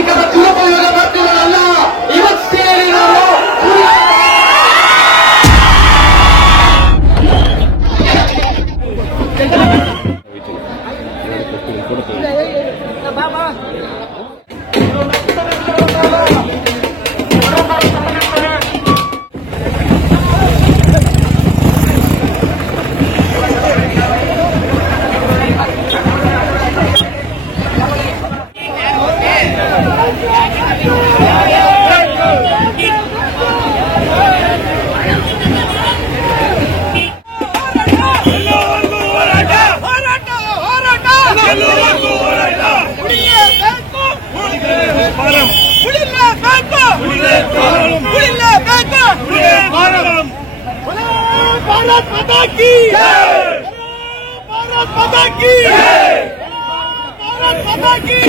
ಅಧಿಕಾರ ದುರುಪಯೋಗ ಮಾಡ್ತಿರೋರಲ್ಲ, ಇವತ್ತು ಸೇರಿರೋರು भारत माता की जय, भारत माता की जय, भारत माता की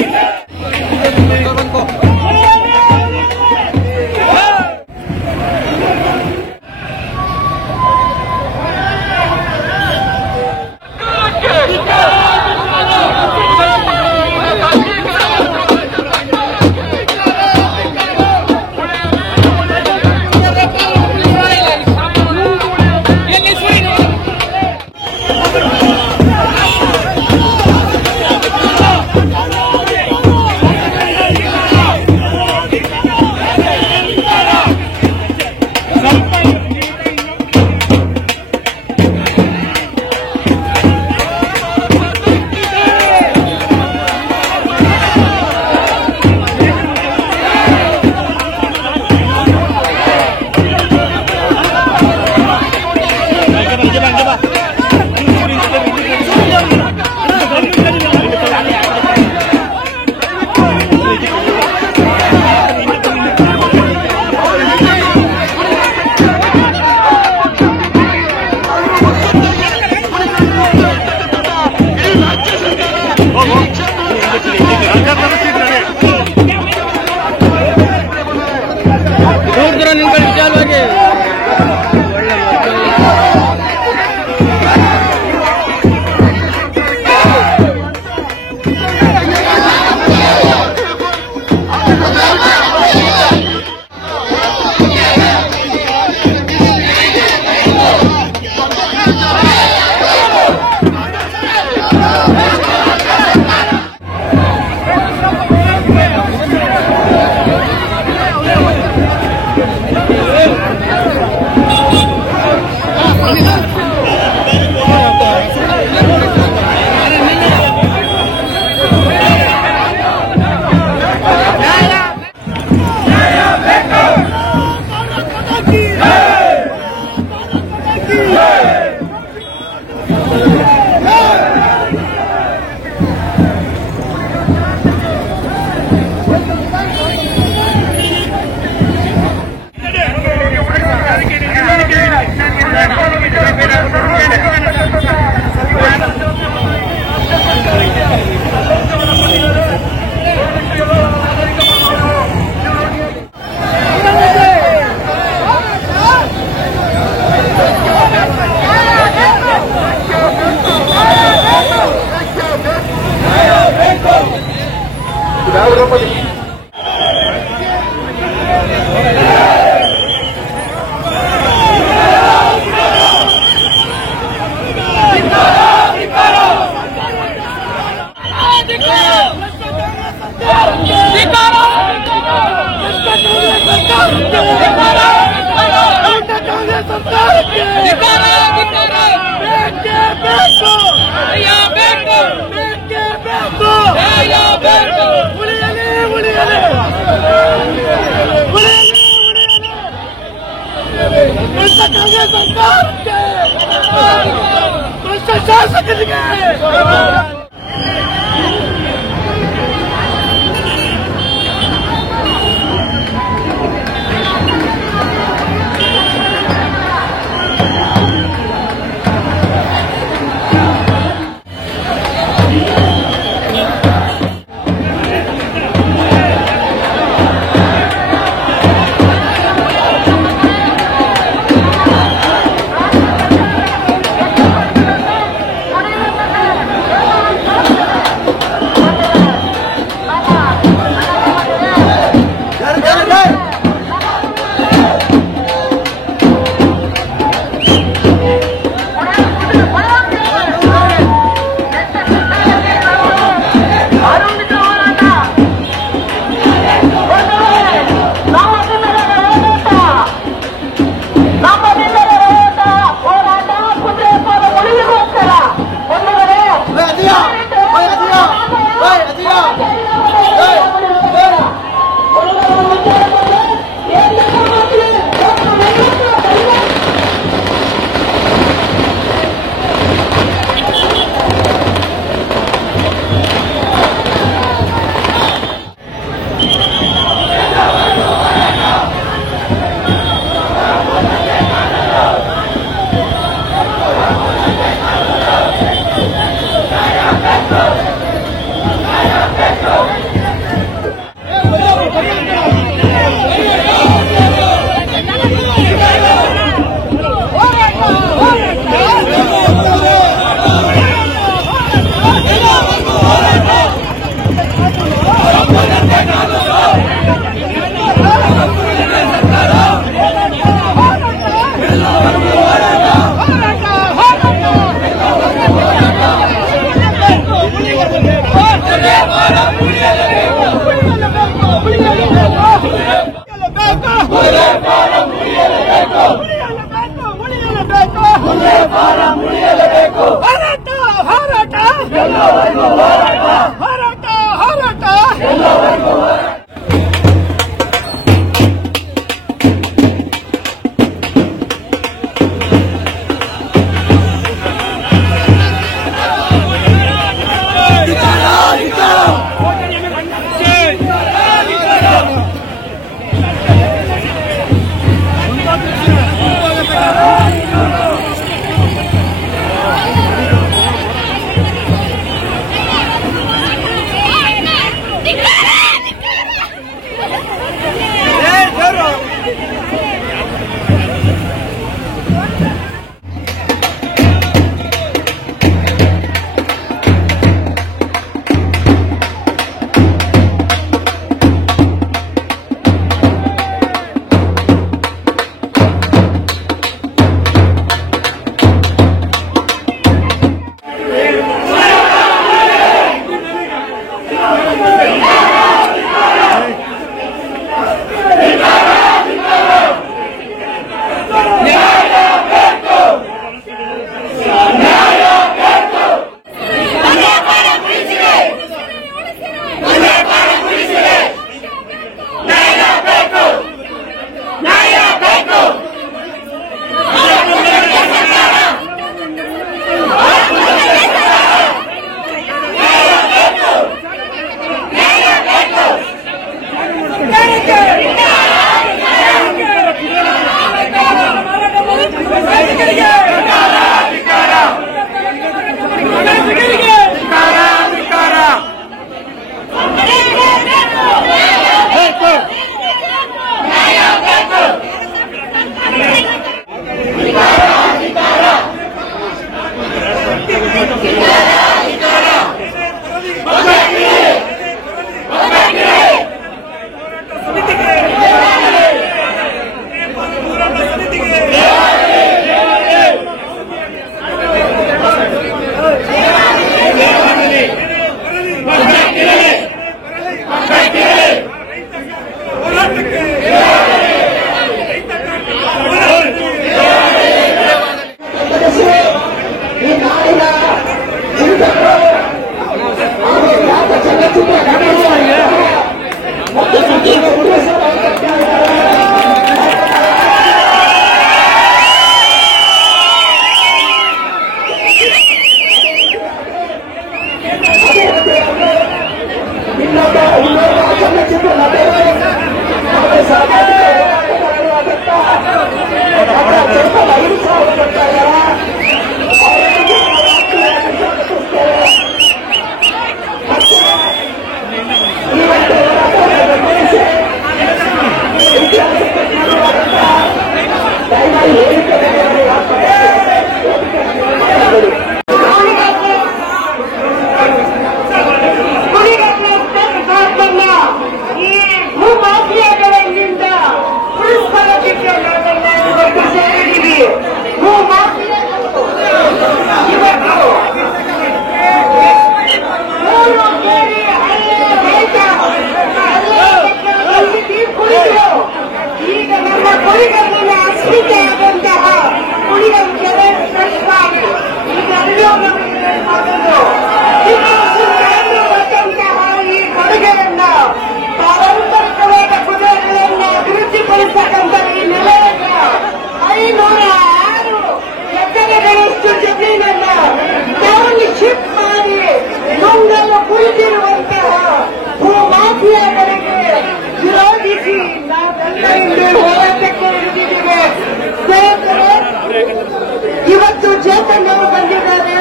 ಚೇತನ್ ಅವರು ಬಂದಿದ್ದಾರೆ.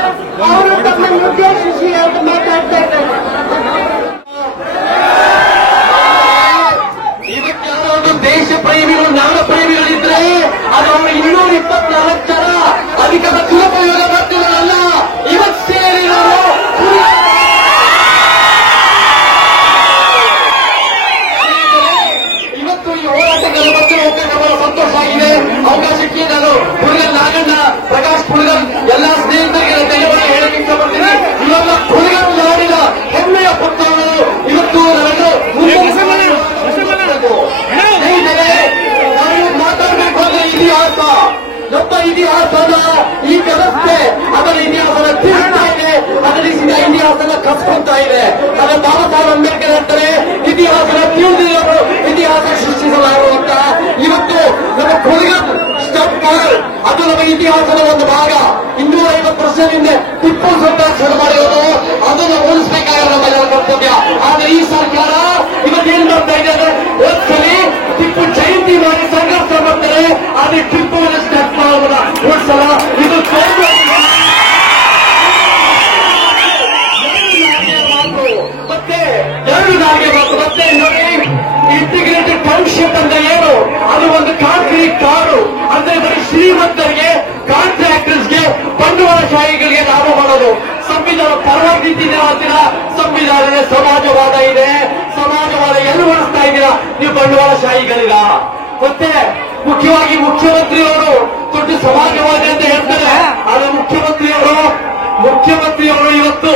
ಅವರು ತಮ್ಮನ್ನು ಉದ್ದೇಶಿಸಿ ಅವರು ಮಾತಾಡ್ತಾ ಇದ್ದಾರೆ. ಇದಕ್ಕೆ ಯಾರಾದ್ರೂ ದೇಶ ಪ್ರೇಮಿಗಳು ನಾಡ ಪ್ರೇಮಿಗಳಿದ್ರೆ ಅದು 224 ಜನ ಅಧಿಕದ ದುರುಪಯೋಗ ಮಾಡ್ತಿರಲ್ಲ. ಇವತ್ತು ಸೇರಿರೋರು ಇವತ್ತು ಈ ಹೋರಾಟಗಳ ಬಗ್ಗೆ ಹೋಗಕ್ಕೆ ಸಂತೋಷ ಆಗಿದೆ. ಅವಕಾಶಕ್ಕೆ ನಾನು ಹುಡುಗನ್ ನಾಗಣ್ಣ, ಪ್ರಕಾಶ್ ಹುಡುಗನ್ ಎಲ್ಲ ಸ್ನೇಹಿತರಿಗೆ ಧನ್ಯವಾದ ಹೇಳಕ್ಕೆ ಇಷ್ಟಪಡ್ತೀನಿ. ಇವೆಲ್ಲ ಹುಡುಗರು ನಾಡಿನ ಹೆಮ್ಮೆಯ ಪುತ್ರರು. ಇವತ್ತು ನನಗೆ ನಾವು ಮಾತಾಡಬೇಕು ಅಂದ್ರೆ ಇತಿಹಾಸ, ನಮ್ಮ ಇತಿಹಾಸದ ಈ ವ್ಯವಸ್ಥೆ ಅದರ ಇತಿಹಾಸನ ತಿಳಿಸ್ತಾ ಇದೆ, ಅದರ ಇತಿಹಾಸನ ಕಸ್ಕೊಂತಾ ಇದೆ. ಅದರ ಬಾಬಾ ಸಾಹೇಬ್ ಅಂಬೇಡ್ಕರ್ ಹೇಳ್ತಾರೆ, ಇತಿಹಾಸನ ತಿಳಿದಿರೋರು ಇತಿಹಾಸ ಸೃಷ್ಟಿಸಲಾಗುವಂತ. ಇವತ್ತು ನಮ್ಮ ಕೊಡುಗನ್ ಸ್ಟೆಪ್ ಅದು ನಮ್ಮ ಇತಿಹಾಸದ ಒಂದು ಭಾಗ. 250 ವರ್ಷದಿಂದ ಟಿಪ್ಪು ಸುಲ್ತಾನ್ ಶುರು ಮಾಡಿರೋದು, ಅದನ್ನು ಉಳಿಸಬೇಕಾಗಿರೋ ನಮ್ಮ ಕರ್ತವ್ಯ. ಆದ್ರೆ ಈ ಸರ್ಕಾರ ಇವತ್ತೇನ್ ಮಾಡ್ತಾ ಇದೆ ಅಂದ್ರೆ ಒಂದ್ಸಲಿ ಟಿಪ್ಪು ಜಯಂತಿ ಮಾಡಿ ಸಂಘರ್ಷ ಮಾಡ್ತಾರೆ, ಆದ್ರೆ ಟಿಪ್ಪುವಿನ ಸ್ಟೆಪ್ ಮಾಡೋದನ್ನ ಉಳಿಸಲ್ಲ. ಇದು ಮತ್ತೆ 2 ನಾಲ್ಗೆ ಮಾತು. ಮತ್ತೆ ನೋಡಿ, ಇಂಟಿಗ್ರೇಟೆಡ್ ಟೌನ್ಶಿಪ್ ಅಂತ ಏನು, ಅದು ಒಂದು ಕಾಂಕ್ರೀಟ್ ಕಾಡು ಅಂದ್ರೆ ಬರೀ ಶ್ರೀಮಂತರಿಗೆ, ಕಾಂಟ್ರಾಕ್ಟರ್ಸ್ಗೆ, ಬಂಡವಾಳಶಾಹಿಗಳಿಗೆ ಲಾಭ ಮಾಡೋದು. ಸಂವಿಧಾನ ಪರವಾಗಿ ನಿಂತಿದ್ದೀರಾ ಅಂತೀರಾ, ಸಂವಿಧಾನದ ಸಮಾಜವಾದ ಇದೆ. ಸಮಾಜವಾದ ಎಲ್ಲಿ ಉಳಿಸ್ತಾ ಇದ್ದೀರಾ ನೀವು ಬಂಡವಾಳಶಾಹಿಗಳಿಗ? ಮತ್ತೆ ಮುಖ್ಯವಾಗಿ ಮುಖ್ಯಮಂತ್ರಿಯವರು ದೊಡ್ಡ ಸಮಾಜವಾದಿ ಅಂತ ಹೇಳ್ತಾರೆ, ಆದ್ರೆ ಮುಖ್ಯಮಂತ್ರಿಯವರು ಇವತ್ತು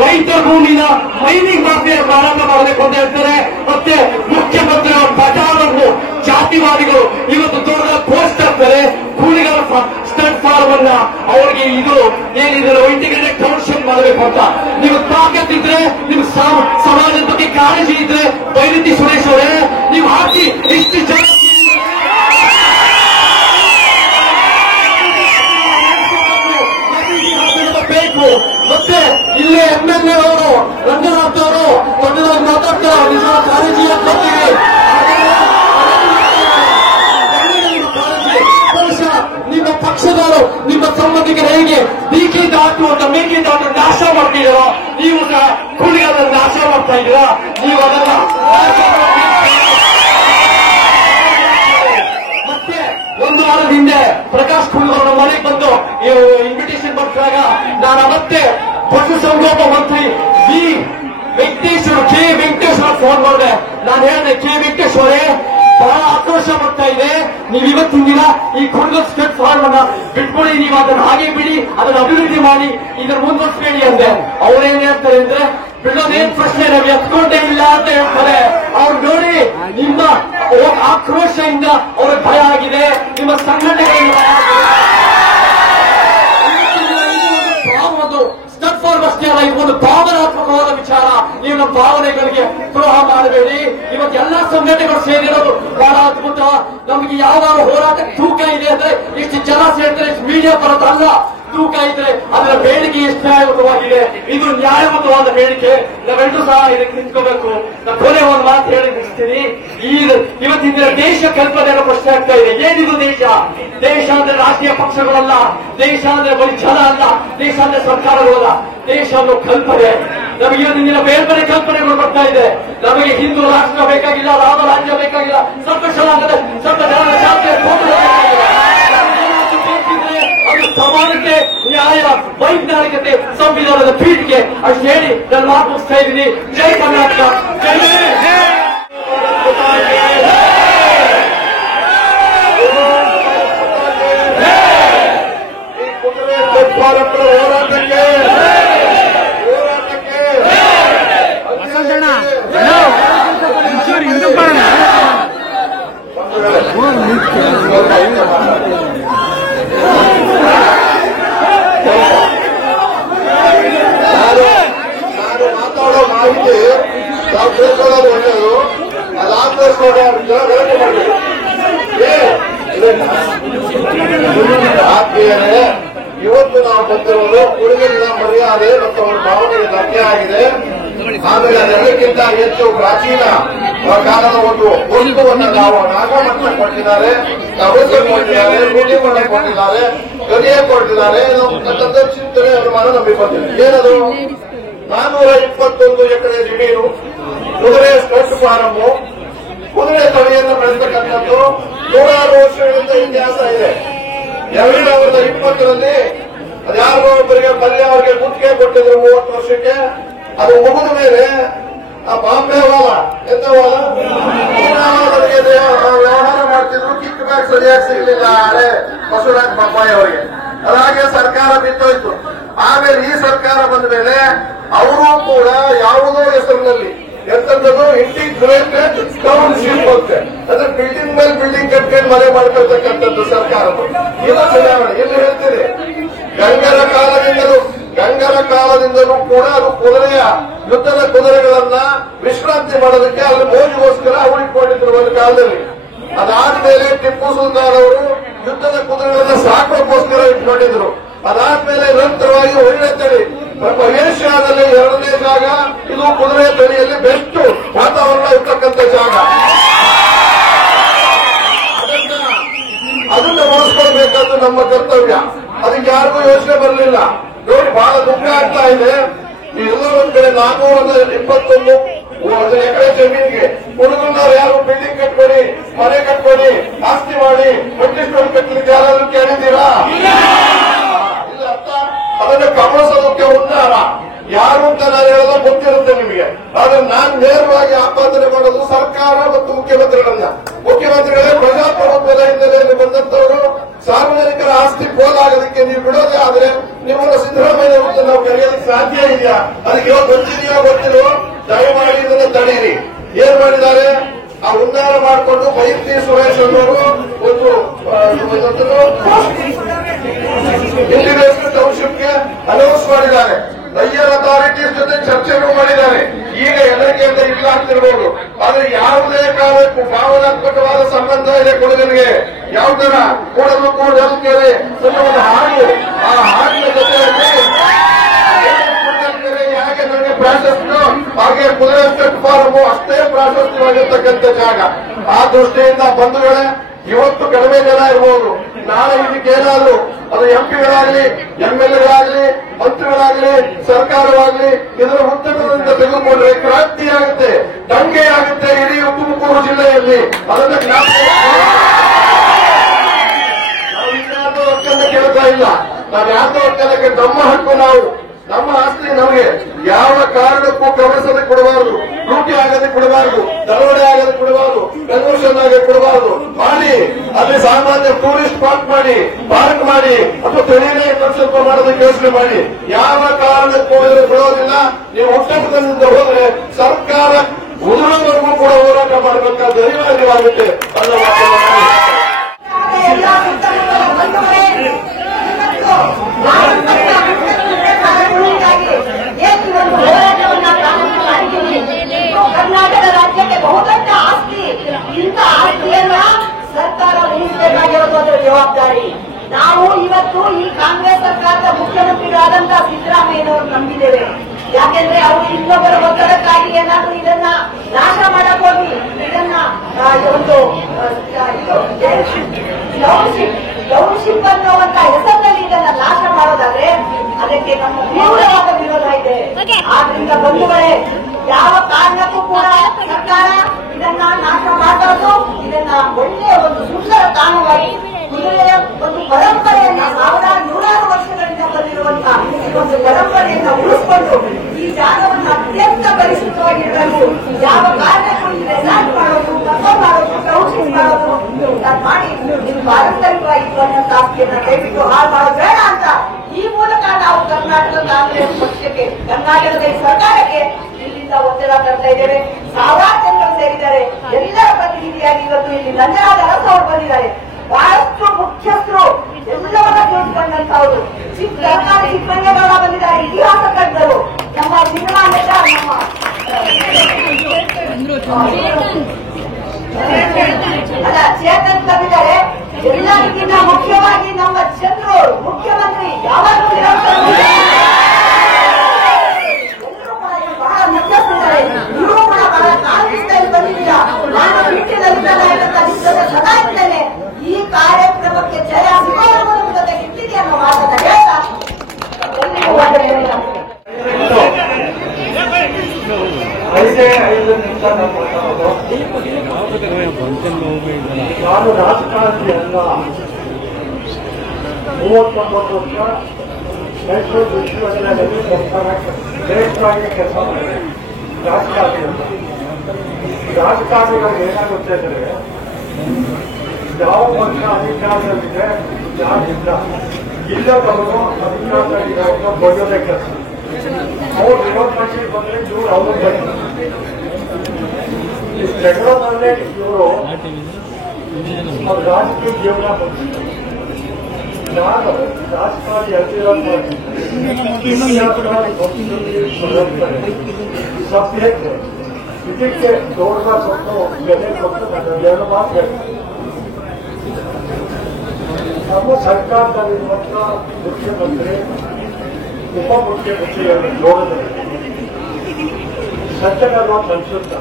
ರೈತರ ಭೂಮಿನ ಮೈನಿಂಗ್ ಮಾಫಿಯಾ ಪ್ರಾರಂಭ ಮಾಡಬೇಕು ಅಂತ ಹೇಳ್ತಾರೆ. ಮತ್ತೆ ಮುಖ್ಯಮಂತ್ರಿಯವರು ಪ್ರಚಾರವನ್ನು ಜಾತಿವಾದಿಗಳು ಇವತ್ತು ದೊಡ್ಡ ಪೋಸ್ಟ್ ಹಾಕ್ತಾರೆ. ಕೂಲಿಗಳ ಸ್ಟಡ್ ಫಾರ್ಮ್ ಅನ್ನ ಅವರಿಗೆ ಇದು ಏನಿದ್ರು ಇಂಟಿಗ್ರೇಟೆಡ್ ಟೌನ್ಶಿಪ್ ಮಾಡಬೇಕು ಅಂತ. ನೀವು ತಾಕತ್ತಿದ್ರೆ, ನಿಮ್ ಸಮಾಜದ ಬಗ್ಗೆ ಕಾಳಜಿ ಇದ್ರೆ ಬೈರತಿ ಸುರೇಶ್ ಅವರೇ ನೀವು ಹಾಕಿ. ಇಷ್ಟು ಜನ ಬೇಕು. ಮತ್ತೆ ಇಲ್ಲೇ MLA ಅವರು ರಂಗನಾಥ್ ಅವರು ದೊಡ್ಡದಾಗಿ ಮಾತಾಡ್ತಾರೆ, ನಿಮ್ಮ ಕಾಳಜಿ ಹಾಕ್ತೀವಿ. ನಿಮ್ಮ ಪಕ್ಷದವರು ನಿಮ್ಮ ಸಂಬಂಧಿಕರು ಹೇಗೆ ಮೇಕೆದಾಟು ಅಂತ ಮೇಕೆದಾಟು ನಾಶ ಮಾಡ್ತಿದ್ದೀರೋ, ನೀವು ಸಹ ಕೂಲಿಗಳನ್ನು ನಾಶ ಮಾಡ್ತಾ ಇದ್ದೀರಾ. ನೀವು ಅದನ್ನ ಮತ್ತೆ 1 ವಾರದ ಹಿಂದೆ ಪ್ರಕಾಶ್ ಕುಳ್ಳಿಯವರ ಮನೆಗೆ ಬಂದು ಇನ್ವಿಟೇಷನ್ ಬರ್ತಾಗ ನಾನು ಅವತ್ತೆ ಪಶುಸಂಗೋಪ ಮಂತ್ರಿ ಕೆ ವೆಂಕಟೇಶ್ವರ ಫೋನ್ ಮಾಡಿದೆ. ನಾನು ಹೇಳಿದೆ, ಕೆ ವೆಂಕಟೇಶ್ವರೇ ಬಹಳ ಆಕ್ರೋಶ ಬರ್ತಾ ಇದೆ, ನೀವು ಇವತ್ತಿನ ದಿನ ಈ ಕುಡ್ಗಲ್ ಸ್ಟೇಟ್ ಫಾರ್ಮ್ ಅನ್ನ ಬಿಟ್ಕೊಡಿ, ನೀವು ಅದನ್ನ ಹಾಗೆ ಬಿಡಿ, ಅದನ್ನ ಅಭಿವೃದ್ಧಿ ಮಾಡಿ, ಇದನ್ನ ಮುಂದುವರಿಸಬೇಡಿ ಅಂದೆ. ಅವ್ರೇನ್ ಹೇಳ್ತಾರೆ ಅಂದ್ರೆ, ಬಿಡೋದೇನ್ ಪ್ರಶ್ನೆ, ನಾವು ಎತ್ಕೊಂಡೇ ಇಲ್ಲ ಅಂತ ಹೇಳ್ತಾರೆ. ಅವ್ರು ನೋಡಿ ನಿಮ್ಮ ಆಕ್ರೋಶದಿಂದ ಅವ್ರಿಗೆ ಭಯ ಆಗಿದೆ, ನಿಮ್ಮ ಸಂಘಟನೆಗಳಿಗೆ ಭಯ ಆಗಿದೆ. ಸ್ಟೆಪ್ ಫಾರ್ಮ್ ಅಷ್ಟೇ ಅಲ್ಲ, ಇದು ಒಂದು ಭಾವನಾತ್ಮಕವಾದ ವಿಚಾರ. ನೀವು ನಮ್ಮ ಭಾವನೆಗಳಿಗೆ ದ್ರೋಹ ಮಾಡಬೇಡಿ. ಇವತ್ತು ಎಲ್ಲಾ ಸಂಘಟನೆಗಳು ಸೇರಿರೋದು ಬಹಳ ಅದ್ಭುತ. ನಮಗೆ ಯಾವಾಗ ಹೋರಾಟ ತೂಕ ಇದೆ ಅಂದ್ರೆ ಇಷ್ಟು ಜನ ಸೇರ್ತಾರೆ, ಇಷ್ಟು ಮೀಡಿಯಾ ಬರೋದಲ್ಲ. ತೂಕ ಇದ್ರೆ ಅದರ ಬೇಡಿಕೆ ಎಷ್ಟು ನ್ಯಾಯಯುತವಾಗಿದೆ, ಇದು ನ್ಯಾಯಯುತವಾದ ಬೇಡಿಕೆ. ನಾವೆಲ್ಲರೂ ಸಹ ಇದಕ್ಕೆ ನಿಂತ್ಕೋಬೇಕು. ನಾನು ಕೊನೆ ಒಂದು ಮಾತು ಹೇಳಿ ನಿಲ್ಲಿಸ್ತೀನಿ. ಇವತ್ತಿನ ದೇಶ ಕಲ್ಪನೆಯನ್ನು ಪ್ರಶ್ನೆ ಆಗ್ತಾ ಇದೆ. ಏನಿದು ದೇಶ? ದೇಶ ಅಂದ್ರೆ ರಾಷ್ಟ್ರೀಯ ಪಕ್ಷಗಳಲ್ಲ, ದೇಶ ಅಂದ್ರೆ ಬರೀ ಜನ ಅಲ್ಲ, ದೇಶ ಅಂದ್ರೆ ಸರ್ಕಾರಗಳಲ್ಲ, ದೇಶ ಅನ್ನೋ ಕಲ್ಪನೆ. ನಮಗೆ ಇವತ್ತಿನ ಬೇರೆ ಬೇರೆ ಕಲ್ಪನೆಗಳು ಬರ್ತಾ ಇದೆ. ನಮಗೆ ಹಿಂದೂ ರಾಷ್ಟ್ರ ಬೇಕಾಗಿಲ್ಲ, ರಾಮ ರಾಜ್ಯ ಬೇಕಾಗಿಲ್ಲ, ಸ್ವಲ್ಪ ಜನಾಂಗದ ಸ್ವಲ್ಪ ಜನರ ಜಾತಿಯ ಅದು ಸಮಾನತೆ, ನ್ಯಾಯ, ವೈಜ್ಞಾನಿಕತೆ, ಸಂವಿಧಾನದ ಪೀಠಿಗೆ ಅಷ್ಟು ಹೇಳಿ ನಾನು ಮಾತು ಮುಗಿಸ್ತಾ ಇದ್ದೀನಿ. ಜೈ ಕರ್ನಾಟಕ, ಜೈ ಹೋರಾಟಕ್ಕೆ ಮಾತಾಡೋ ಮಾಹಿತಿ ನಾವು ತಿಳ್ಕೊಳ್ಳೋದು ಒಳ್ಳೆಯದು. ಅದಾದ್ಮೇಲೆ ಗಲಾಟೆ ಮಾಡಬೇಕು. ಆತ್ಮೀಯರೇ, ಇವತ್ತು ನಾವು ಬಂದಿರೋದು ಹುಡುಗರಿನ ಮರ್ಯಾದೆ ಮತ್ತು ಅವರ ಭಾವನೆಗೆ ಧಕ್ಕೆ ಆಗಿದೆ. ಆಮೇಲೆ ಅದೆಲ್ಲಕ್ಕಿಂತ ಹೆಚ್ಚು ಪ್ರಾಚೀನ ಕಾಲದ ಒಂದು ವಸ್ತುವನ್ನು ನಾವು ನಾಗಮಂತ್ರ ಕೊಟ್ಟಿದ್ದಾರೆ, ಕವಚ ಕೊಟ್ಟಿದ್ದಾರೆ, ರೂಢಿಮನೆ ಕೊಟ್ಟಿದ್ದಾರೆ, ಗಡಿಯ ಕೊಟ್ಟಿದ್ದಾರೆ. ಚಿಂತನೆ ಅನುಮಾನ ನಮಗೆ ಬಂದಿದೆ. ಏನದು 421 ಎಕರೆ ಜಮೀನು, ಕುದುರೆ ಸ್ಟಡ್ ಫಾರಮ್ಮು, ಕುದುರೆ ತಳಿಯನ್ನು ಬೆಳೆಸತಕ್ಕಂಥದ್ದು 100 ವರ್ಷಗಳಿಂದ ಇತಿಹಾಸ ಇದೆ. 2020ರಲ್ಲಿ ಅದ್ಯಾರೋ ಒಬ್ಬರಿಗೆ ಅವರಿಗೆ ಗುತ್ತಿಗೆ ಕೊಟ್ಟಿದ್ರು 30 ವರ್ಷಕ್ಕೆ. ಅದು ಮುಗಿದ ಮೇಲೆ ಆ ಬಾಂಬೆ ವಾಲ ಎಂತವಾಲ ವ್ಯವಹಾರ ಮಾಡ್ತಿದ್ರು, ಕಿಕ್ ಬ್ಯಾಕ್ ಸರಿಯಾಗಿ ಸಿಗಲಿಲ್ಲ ಅರೆ ಬಸವರಾಜ ಬೊಮ್ಮಾಯಿ ಅವರಿಗೆ. ಅದಾಗೆ ಸರ್ಕಾರ ಬಿತ್ತೋಯ್ತು. ಆಮೇಲೆ ಈ ಸರ್ಕಾರ ಬಂದ ಮೇಲೆ ಅವರು ಕೂಡ ಯಾವುದೋ ಹೆಸರಿನಲ್ಲಿ ಎಂತದ್ದು ಇಂಟಿಗ್ರೇಟೆಡ್ ಟೌನ್ಶಿಪ್ ಅಂತೆ, ಅಂದ್ರೆ ಬಿಲ್ಡಿಂಗ್ ಮೇಲೆ ಬಿಲ್ಡಿಂಗ್ ಕಟ್ಕೊಂಡು ಮನೆ ಮಾಡ್ಕೊಳ್ತಕ್ಕಂಥದ್ದು ಸರ್ಕಾರ. ಇದು ಚುನಾವಣೆ. ಇಲ್ಲಿ ಹೇಳ್ತೀರಿ ಗಂಗರ ಕಾಲದಿಂದಲೂ ಕೂಡ ಅದು ಕುದುರೆಯ ಯುದ್ಧದ ಕುದುರೆಗಳನ್ನ ವಿಶ್ರಾಂತಿ ಮಾಡೋದಕ್ಕೆ ಅಲ್ಲಿ ಮೋಜಿಗೋಸ್ಕರ ಉಳಿಕೊಂಡಿದ್ರು ಒಂದು ಕಾಲದಲ್ಲಿ. ಅದಾದ್ಮೇಲೆ ಟಿಪ್ಪು ಸುಲ್ತಾನ್ ಅವರು ಯುದ್ಧದ ಕುದುರೆಗಳನ್ನ ಸಾಕೋಕ್ಕೋಸ್ಕರ ಇಟ್ಕೊಂಡಿದ್ರು. ಅದಾದ್ಮೇಲೆ ನಿರಂತರವಾಗಿ ಒಳ್ಳೆ ತಳಿ ಏಷ್ಯಾದಲ್ಲಿ 2ನೇ ಜಾಗ ಇದು ಕುದುರೆ ತಳಿಯಲ್ಲಿ ಬೆಸ್ಟ್ ವಾತಾವರಣ ಇರ್ತಕ್ಕಂಥ ಜಾಗ. ಅದನ್ನ ಉಳಿಸ್ಕೊಳ್ಬೇಕಾದ್ದು ನಮ್ಮ ಕರ್ತವ್ಯ. ಅದಕ್ಕೆ ಯಾರಿಗೂ ಯೋಚನೆ ಬರಲಿಲ್ಲ. ನೋಡಿ, ಬಹಳ ದುಃಖ ಆಗ್ತಾ ಇದೆ. ಎಲ್ಲ ಒಂದ್ ಕಡೆ 421 ಎಕರೆ ಜಮೀನಿಗೆ ಹುಡುಗನವ್ರು ಯಾರು ಬಿಲ್ಡಿಂಗ್ ಕಟ್ಕೊಡಿ, ಮನೆ ಕಟ್ಕೊಡಿ, ಆಸ್ತಿ ಮಾಡಿ, ಒಟ್ಟಿಸ್ಕೊಂಡು ಕಟ್ಟಲಿಕ್ಕೆ ಯಾರಾದ್ರೂ ಕೇಳಿದ್ದೀರಾ? ಇಲ್ಲ. ಅರ್ಥ ಅದನ್ನು ಗಮನಿಸೋದಕ್ಕೆ ಉನ್ನಾರ ಯಾರು ಅಂತ ನಾನು ಹೇಳೋದು ಗೊತ್ತಿರುತ್ತೆ ನಿಮಗೆ. ಆದ್ರೆ ನಾನು ನೇರವಾಗಿ ಆಪಾದನೆ ಮಾಡೋದು ಸರ್ಕಾರ ಮತ್ತು ಮುಖ್ಯಮಂತ್ರಿಗಳನ್ನ. ಮುಖ್ಯಮಂತ್ರಿಗಳೇ ಪ್ರಜಾಪ್ರಭುತ್ವದ ಹಿನ್ನೆಲೆಯಲ್ಲಿ ಬಂದಂತವರು ಸಾರ್ವಜನಿಕರ ಆಸ್ತಿ ಪೋಲಾಗೋದಕ್ಕೆ ನೀವು ಬಿಡೋದೇ ಆದ್ರೆ ನಿಮ್ಮನ್ನು ಸಿದ್ದರಾಮಯ್ಯ ಅಂತ ನಾವು ಕರೆಯೋದಕ್ಕೆ ಸಾಧ್ಯ ಇದೆಯಾ? ಅದಕ್ಕೆ ಗೊತ್ತಿದೆಯೋ ಗೊತ್ತಿರೋ ದಯಮಾಡಿ ಇದನ್ನು ತಡೀರಿ. ಏನ್ ಮಾಡಿದ್ದಾರೆ? ಆ ಉನ್ನಾರ ಮಾಡಿಕೊಂಡು ಬೈರ್ತಿ ಸುರೇಶ್ ಅನ್ನೋರು ಒಂದು ಇಂಟಿಗ್ರೇಟೆಡ್ ಟೌನ್ಶಿಪ್ಗೆ ಅನೌನ್ಸ್ ಮಾಡಿದ್ದಾರೆ. ಲೈಯರ್ ಅಥಾರಿಟೀಸ್ ಜೊತೆ ಚರ್ಚೆಗಳು ಮಾಡಿದ್ದಾರೆ. ಈಗ ಹೆದರಿಕೆಯಿಂದ ಇಲ್ಲ ಆಗ್ತಿರ್ಬೋದು, ಆದ್ರೆ ಯಾವುದೇ ಕಾಲಕ್ಕೂ ಭಾವನಾತ್ಮಕವಾದ ಸಂಬಂಧ ಇದೆ ಕೊಡಗನಿಗೆ. ಯಾವ ತರ ಕೂಡಲು ಕೂಡಲ್ಕೆರೆ ಅನ್ನೋ ಒಂದು ಹಾಡು, ಆ ಹಾಡಿನ ಜೊತೆಯಲ್ಲಿ ಹೇಗೆ ನನಗೆ ಪ್ರಾಶಸ್ತ್ಯ, ಹಾಗೆ ಕುದುರೆ ಸ್ಟಡ್ ಫಾರ್ಮು ಅಷ್ಟೇ ಪ್ರಾಶಸ್ತ್ಯವಾಗಿರ್ತಕ್ಕಂಥ ಜಾಗ. ಆ ದೃಷ್ಟಿಯಿಂದ ಬಂಧುಗಳೇ, ಇವತ್ತು ಕಡಿಮೆ ಜನ ಇರಬಹುದು, ನಾಳೆ ಇದಕ್ಕೇನಾದ್ರೂ ಅದು ಎಂಪಿಗಳಾಗಲಿ, ಎಂಎಲ್ಎಗಳಾಗಲಿ, ಮಂತ್ರಿಗಳಾಗಲಿ, ಸರ್ಕಾರವಾಗಲಿ ಇದರ ಉತ್ತರದಿಂದ ತೆಗೆದುಕೊಂಡ್ರೆ ಕ್ರಾಂತಿ ಆಗುತ್ತೆ, ದಂಗೆ ಆಗುತ್ತೆ ಇಡೀ ತುಮಕೂರು ಜಿಲ್ಲೆಯಲ್ಲಿ. ಅದನ್ನ ನಾವು ಇನ್ಯಾವುದೋ ಹಕ್ಕನ್ನ ಕೇಳ್ತಾ ಇಲ್ಲ. ನಾವು ಯಾವ್ದೋ ಹಕ್ಕನ್ನಕ್ಕೆ ನಮ್ಮ ಹಕ್ಕು, ನಮ್ಮ ಆಸ್ತಿ ನಮಗೆ ಯಾವ ಕಾರಣಕ್ಕೂ ಗಮನಿಸದೆ ಕೊಡಬಾರದು, ಲೂಟಿ ಆಗದೆ ಕೊಡಬಾರದು, ದರೋಡೆ ಆಗದೆ ಕೊಡಬಾರದು, ಕನ್ವರ್ಷನ್ ಆಗದೆ ಕೊಡಬಾರದು. ಮಾಡಿ ಅಲ್ಲಿ ಸಾಮಾನ್ಯ ಟೂರಿಸ್ಟ್ ಸ್ಪಾಟ್ ಮಾಡಿ, ಪಾರ್ಕ್ ಮಾಡಿ, ಅಥವಾ ತೆರಿಗೆ ಸ್ವಲ್ಪ ಮಾಡೋದಕ್ಕೆ ಯೋಚನೆ ಮಾಡಿ. ಯಾವ ಕಾರಣಕ್ಕೂ ಬಿಡೋದಿಲ್ಲ. ನೀವು ಒಕ್ಕೂಟದಿಂದ ಹೋದ್ರೆ ಸರ್ಕಾರ ಉದುರೋವರೆಗೂ ಕೂಡ ಹೋರಾಟ ಮಾಡಬೇಕಾದ ಅನಿವಾರ್ಯವಾಗುತ್ತೆ ಅನ್ನೋ ಕರ್ನಾಟಕ ರಾಜ್ಯಕ್ಕೆ ಬಹುದೊಡ್ಡ ಆಸ್ತಿ. ಇಂಥ ಆಸ್ತಿಯನ್ನ ಸರ್ಕಾರ ಉಳಿಸಬೇಕಾಗಿರೋದು ಅದರ ಜವಾಬ್ದಾರಿ. ನಾವು ಇವತ್ತು ಈ ಕಾಂಗ್ರೆಸ್ ಸರ್ಕಾರದ ಮುಖ್ಯಮಂತ್ರಿಗಳಾದಂತಹ ಸಿದ್ದರಾಮಯ್ಯನವರು ನಂಬಿದ್ದೇವೆ. ಯಾಕೆಂದ್ರೆ ಅವರು ಇನ್ನೊಬ್ಬರ ಒತ್ತಡಕ್ಕಾಗಿ ಏನಾದ್ರೂ ಇದನ್ನ ನಾಶ ಮಾಡಕ್ ಹೋಗಿ ಇದನ್ನ ಒಂದು ಟೌನ್ಶಿಪ್ ಅನ್ನುವಂತ ಹೆಸರಿನಲ್ಲಿ ಇದನ್ನ ನಾಶ ಮಾಡೋದಾದ್ರೆ ಅದಕ್ಕೆ ನಮ್ಮ ತೀವ್ರವಾದ ವಿರೋಧ ಇದೆ. ಆದ್ರಿಂದ ಬಂಧುಗಳೇ, ಯಾವ ಕಾರಣಕ್ಕೂ ಕೂಡ ಸರ್ಕಾರ ಇದನ್ನ ನಾಶ ಮಾಡಬಾರದು. ಇದನ್ನ ಒಳ್ಳೆಯ ಒಂದು ಸುಂದರ ತಾಣವಾಗಿ ಕುದುರೆಯ ಒಂದು ಪರಂಪರೆಯನ್ನ ನೂರಾರು ವರ್ಷಗಳಿಂದ ಬಂದಿರುವಂತಹ ಒಂದು ಪರಂಪರೆಯನ್ನ ಉಳಿಸಿಕೊಂಡು ಈ ಜಾಗವನ್ನು ಅತ್ಯಂತ ಪರಿಶುದ್ಧವಾಗಿರಬೇಕು. ಯಾವ ಕಾರಣಕ್ಕೂ ರೆಸಾರ್ಟ್ ಮಾಡೋದು, ಕಸ ಮಾಡೋದು, ಟೌನ್ಶಿಪ್ ಮಾಡೋದು ಮಾಡಿ ಪಾರಂಪರಿಕವಾಗಿ ಬಂದಂತಹ ಆಸ್ತಿಯನ್ನ ದಯವಿಟ್ಟು ಹಾಳು ಮಾಡೋದು ಬೇಡ ಅಂತ ಈ ಮೂಲಕ ನಾವು ಕರ್ನಾಟಕ ಕಾಂಗ್ರೆಸ್ ಪಕ್ಷಕ್ಕೆ, ಕರ್ನಾಟಕದ ಸರ್ಕಾರಕ್ಕೆ ಇಲ್ಲಿಂದ ಒತ್ತಡ ತರ್ತಾ ಇದ್ದೇವೆ. ಸಾವಿರಾರು ಜನರು ಸೇರಿದ್ದಾರೆ. ಎಲ್ಲರ ಪ್ರತಿನಿಧಿಯಾಗಿ ಇವತ್ತು ಇಲ್ಲಿ ನಂಜರಾದ ಅರಸ ಅವರು ಬಂದಿದ್ದಾರೆ. ಬಹಳಷ್ಟು ಮುಖ್ಯಸ್ಥರು ಎಲ್ಲವನ್ನ ತಿಳಿದುಕೊಂಡಂತವರು ಸರ್ಕಾರಿ ಚಿಕ್ಕಣ್ಣಗೌಡ ಬಂದಿದ್ದಾರೆ, ಇತಿಹಾಸ ತಜ್ಞರು, ನಮ್ಮ ಸಿನಿಮಾ ನಟ, ನಮ್ಮ ಚೇತನ್ ಬಂದಿದ್ದಾರೆ. ಎಲ್ಲರಿಗಿಂತ ಮುಖ್ಯವಾಗಿ ನಮ್ಮ ಚಂದ್ರು ಮುಖ್ಯಮಂತ್ರಿ ಯಾವಾಗಲೂ ಎಲ್ಲರೂ ಕೂಡ ಬಹಳ ಮುಖ್ಯಸ್ಥರಿದ್ದಾರೆ. ನೀವು ಕೂಡ ಬಹಳ ಕಾಂಗ್ರೆಸ್ನಲ್ಲಿ ಬಂದಿದ್ದೀರಾ. 39 ವರ್ಷ ಮೈಸೂರು ವಿಶ್ವವಿದ್ಯಾಲಯದಲ್ಲಿ ಶ್ರೇಷ್ಠವಾಗಿ ಕೆಲಸ ಮಾಡಿದೆ. ರಾಜಕಾರಣಿಗಳಿಗೆ ಏನಾಗುತ್ತೆ ಅಂದರೆ ಯಾವ ಪಕ್ಷ ಅಧಿಕಾರದಲ್ಲಿದೆ ಯಾರಿಲ್ಲ ಇಲ್ಲದವರು ಅಧಿಕಾರದಲ್ಲಿರೋದು ಬಗೆಯೋದೇ ಕೆಲಸ. ಅವ್ರು ವಿರೋಧ ಪಕ್ಷ ಬಂದ್ರೆ ಇವರು ಅವರು ಜಗಳದಲ್ಲೇ ಇವರು ರಾಜಕೀಯ ಜೀವನ ಬಂದಿದ್ದಾರೆ. ನಾನು ರಾಜಕಾರಣಿ ಸಭ್ಯತೆ ಇದಕ್ಕೆ ಗೌರವ ಕೊಟ್ಟು ಬೆಲೆ ಕೊಟ್ಟು ನನ್ನ ಎರಡು ಮಾತು ಹೇಳ್ತಾರೆ. ನಮ್ಮ ಸರ್ಕಾರದಲ್ಲಿರುವಂತಹ ಮುಖ್ಯಮಂತ್ರಿ ಉಪಮುಖ್ಯಮಂತ್ರಿಯನ್ನು ನೋಡಿದ್ರೆ ಸತ್ಯನಲ್ವ ಅನ್ಸುತ್ತ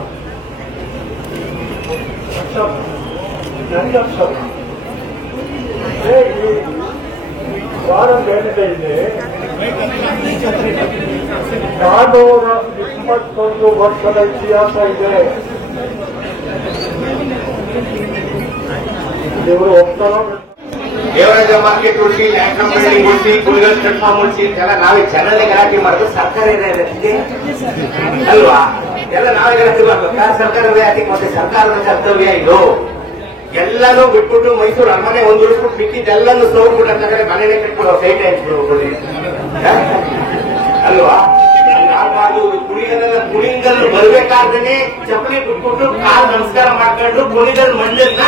ವಾರ ಬೇಡಿಕೆ ಇದೆ. 421 ವರ್ಷದ ಇತಿಹಾಸ ಇದೆ. ಇವರು ಒಪ್ತಾರೋ ದೇವರಾಜ ಮಾರ್ಕೆಟ್ ಉಳಿಸಿ, ಲ್ಯಾಂಡ್ ಬಿಲ್ಡಿಂಗ್ ಉಳಿಸಿ, ಕುಳಿಗಳು ಪ್ಲಾಟ್ಫಾರ್ಮ್ ಉಳಿಸಿ ಅಂತೆಲ್ಲ ನಾವೇ ಚಾನಲ್ ಗಲಾಟೆ ಮಾಡೋದು ಸರ್ಕಾರ ಅಲ್ವಾ? ಎಲ್ಲ ನಾವೇ ಗಲಾಟೆ ಮಾಡ್ಬೇಕು. ಸರ್ಕಾರದ ಯಾಕೆ ಮತ್ತೆ ಸರ್ಕಾರದ ಕರ್ತವ್ಯ ಇದು. ಎಲ್ಲಾನು ಬಿಟ್ಬಿಟ್ಟು ಮೈಸೂರು ಅರಮನೆ ಒಂದು ಉಳಿಸ್ಬಿಟ್ಟು ಮಿಕ್ಕಿದ್ದೆಲ್ಲಾನು ಸೋರ್ಬಿಟ್ಟು ಅಂತ ಕಡೆ ಮನೆನೇ ಕಟ್ಬಿಡೋ ಸೈಟ್ ಆಯ್ತು ಅಲ್ವಾ? ಕುಣಿಗಲ್ಲು ಬರ್ಬೇಕಾದ್ರೆ ಚಪ್ಪಲಿ ಬಿಟ್ಬಿಟ್ಟು ಕಾಲ್ ನಮಸ್ಕಾರ ಮಾಡ್ಕೊಂಡು ಕುಣಿಗಲ್ ಮಂಡನ್ನ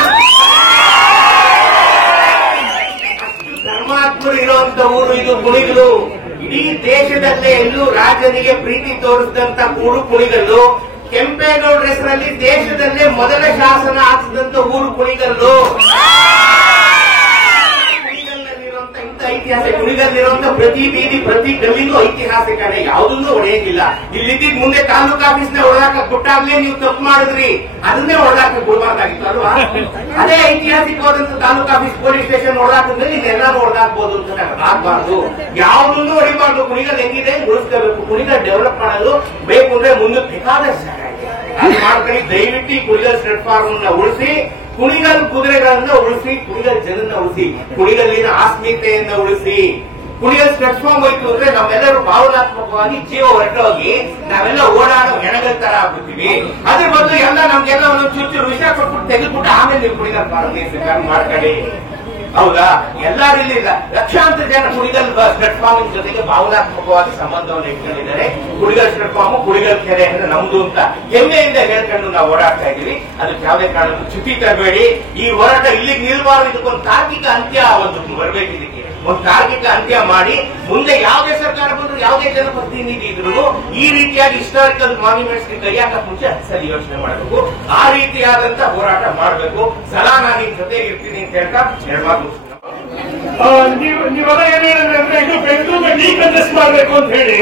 ಧರ್ಮಾತ್ಮರು ಇರುವಂತ ಊರು ಇದು ಕುಣಿಗಲ್ಲು. ಇಡೀ ದೇಶದಲ್ಲೇ ಎಲ್ಲೂ ರಾಜನಿಗೆ ಪ್ರೀತಿ ತೋರಿಸಿದಂತ ಊರು ಕುಣಿಗಲ್ಲು. ಕೆಂಪೇಗೌಡರ ಹೆಸರಲ್ಲಿ ದೇಶದಲ್ಲೇ ಮೊದಲ ಶಾಸನ ಹಾಕಿದಂತ ಊರು ಕುಣಿಗಲ್ಲು. ಕುಣಿಗಲ್ಲಿರುವಂತ ಇಂಥ ಐತಿಹಾಸಿಕ ಕುಣಿಗಲ್ಲಿರುವಂತ ಪ್ರತಿ ಬೀದಿ ಪ್ರತಿ ಗಲ್ಲಿಗೂ ಐತಿಹಾಸಿಕನೇ, ಯಾವುದನ್ನೂ ಹೊಡೆಯಂಗಿಲ್ಲ. ಇಲ್ಲಿದ್ದ ಮುಂದೆ ತಾಲೂಕು ಆಫೀಸ್ನ ಹೊಡೆದಾಕ ಬಿಟ್ಟಾಗ್ಲೇ ನೀವು ತಪ್ಪು ಮಾಡಿದ್ರಿ, ಅದನ್ನೇ ಹೊಡೆದಾಕ ಬಿಡಬಾರ್ದಾಗಿತ್ತು ಅಲ್ವಾ? ಅದೇ ಐತಿಹಾಸಿಕವಾದಂತ ತಾಲೂಕು ಆಫೀಸ್ ಪೊಲೀಸ್ ಸ್ಟೇಷನ್ ಹೊಡೆದಾಕಿದ್ರೆ ನೀವೆಲ್ಲಾರು ಹೊಡೆದಾಕ್ಬೋದು ಅಂತ ಆಗ್ಬಾರ್ದು. ಯಾವುದನ್ನೂ ಹೊಡಿಬಾರ್ದು. ಕುಣಿಗಲ್ ಹೆಂಗಿದೆ ಉಳಿಸ್ಕೋಬೇಕು. ಕುಣಿಗಲ್ ಡೆವಲಪ್ ಮಾಡೋದು ಬೇಕು ಅಂದ್ರೆ ಮುಂದಕ್ಕೆ ಬೇಕಾದಷ್ಟು ಅದು ಮಾಡ್ಕೊಳ್ಳಿ. ದಯವಿಟ್ಟು ಕುಣಿಗಲ್ ಪ್ಲಾಟ್ಫಾರ್ಮ್ ಉಳಿಸಿ, ಕುಣಿಗಲ್ ಕುದುರೆಗಳನ್ನ ಉಳಿಸಿ, ಕುಣಿಗಲ್ ಜನನ್ನ ಉಳಿಸಿ, ಕುಣಿಗಲ್ಲಿನ ಆಸ್ಮಿತೆಯನ್ನ ಉಳಿಸಿ. ಕುಣಿಗಲ್ ಪ್ಲಾಟ್ಫಾರ್ಮ್ ಹೋಯ್ತು ಅಂದ್ರೆ ನಾವೆಲ್ಲರೂ ಭಾವನಾತ್ಮಕವಾಗಿ ಜೀವ ಹೊರಟೋಗಿ ನಾವೆಲ್ಲ ಓಡಾಡೋ ಹೆಣಗಲ್ ತರ ಆಗ್ಬಿಡ್ತೀವಿ. ಅದ್ರ ಬದಲು ಎಲ್ಲ ನಮ್ಗೆಲ್ಲ ಒಂದೊಂದು ಚೂರು ವಿಷಯ ಕೊಟ್ಬಿಟ್ಟು ತೆಗೆದ್ಬಿಟ್ಟು ಆಮೇಲೆ ನೀವು ಕುಣಿಗಲ್ ಫಾರ್ಮ್ ಮಾಡ್ಕೊಳ್ಳಿ. ಹೌದಾ? ಎಲ್ಲರೂ ಇಲ್ಲಿಲ್ಲ, ಲಕ್ಷಾಂತರ ಜನ ಕುಣಿಗಲ್ ಪ್ಲಾಟ್ಫಾರ್ಮ್ ಜೊತೆಗೆ ಭಾವನಾತ್ಮಕವಾಗಿ ಸಂಬಂಧವನ್ನು ಇಟ್ಕೊಂಡಿದ್ದಾರೆ. ಕುಣಿಗಲ್ ಪ್ಲಾಟ್ಫಾರ್ಮ್, ಕುಣಿಗಲ್ ಕೆರೆ ಅಂದ್ರೆ ನಮ್ದು ಅಂತ ಹೆಮ್ಮೆಯಿಂದ ಹೇಳ್ಕೊಂಡು ನಾವು ಓಡಾಡ್ತಾ ಇದೀವಿ. ಅದಕ್ಕೆ ಯಾವುದೇ ಕಾರಣಕ್ಕೂ ಚ್ಯುತಿ ತರಬೇಡಿ. ಈ ಹೋರಾಟ ಇಲ್ಲಿಗೆ ನಿಲ್ಬಾರ್ದು. ಇದಕ್ಕೊಂದು ತಾರ್ಕಿಕ ಅಂತ್ಯ ಒಂದು ಬರಬೇಕು. ಇದಕ್ಕೆ ಒಂದು ತಾರ್ಕಿಕ ಅಂತ್ಯ ಮಾಡಿ ಮುಂದೆ ಯಾವುದೇ ಸರ್ಕಾರ ಬಂದ್ರು, ಯಾವುದೇ ಜನಪ್ರತಿನಿಧಿ ಇದ್ರು ಈ ರೀತಿಯಾಗಿ ಹಿಸ್ಟಾರಿಕಲ್ ಮಾನ್ಯುಮೆಂಟ್ಸ್ ಕೈ ಹಾಕಕ್ ಮುಂಚೆ ಸರಿ ಯೋಚನೆ ಮಾಡಬೇಕು. ಆ ರೀತಿಯಾದಂತ ಹೋರಾಟ ಮಾಡಬೇಕು. ಸಲಾ ನಾನು ನಿಮ್ ಜೊತೆಗೆ ಇರ್ತೀನಿ ಅಂತ ಹೇಳ್ತಾ ನೀವೆಲ್ಲ ಏನ್ ಹೇಳಿದ್ರೆ ಅಂದ್ರೆ ಇದು ಬೆಂಗಳೂರಿಗೆ ಡೀಕಂಜೆಸ್ಟ್ ಮಾಡಬೇಕು ಅಂತ ಹೇಳಿ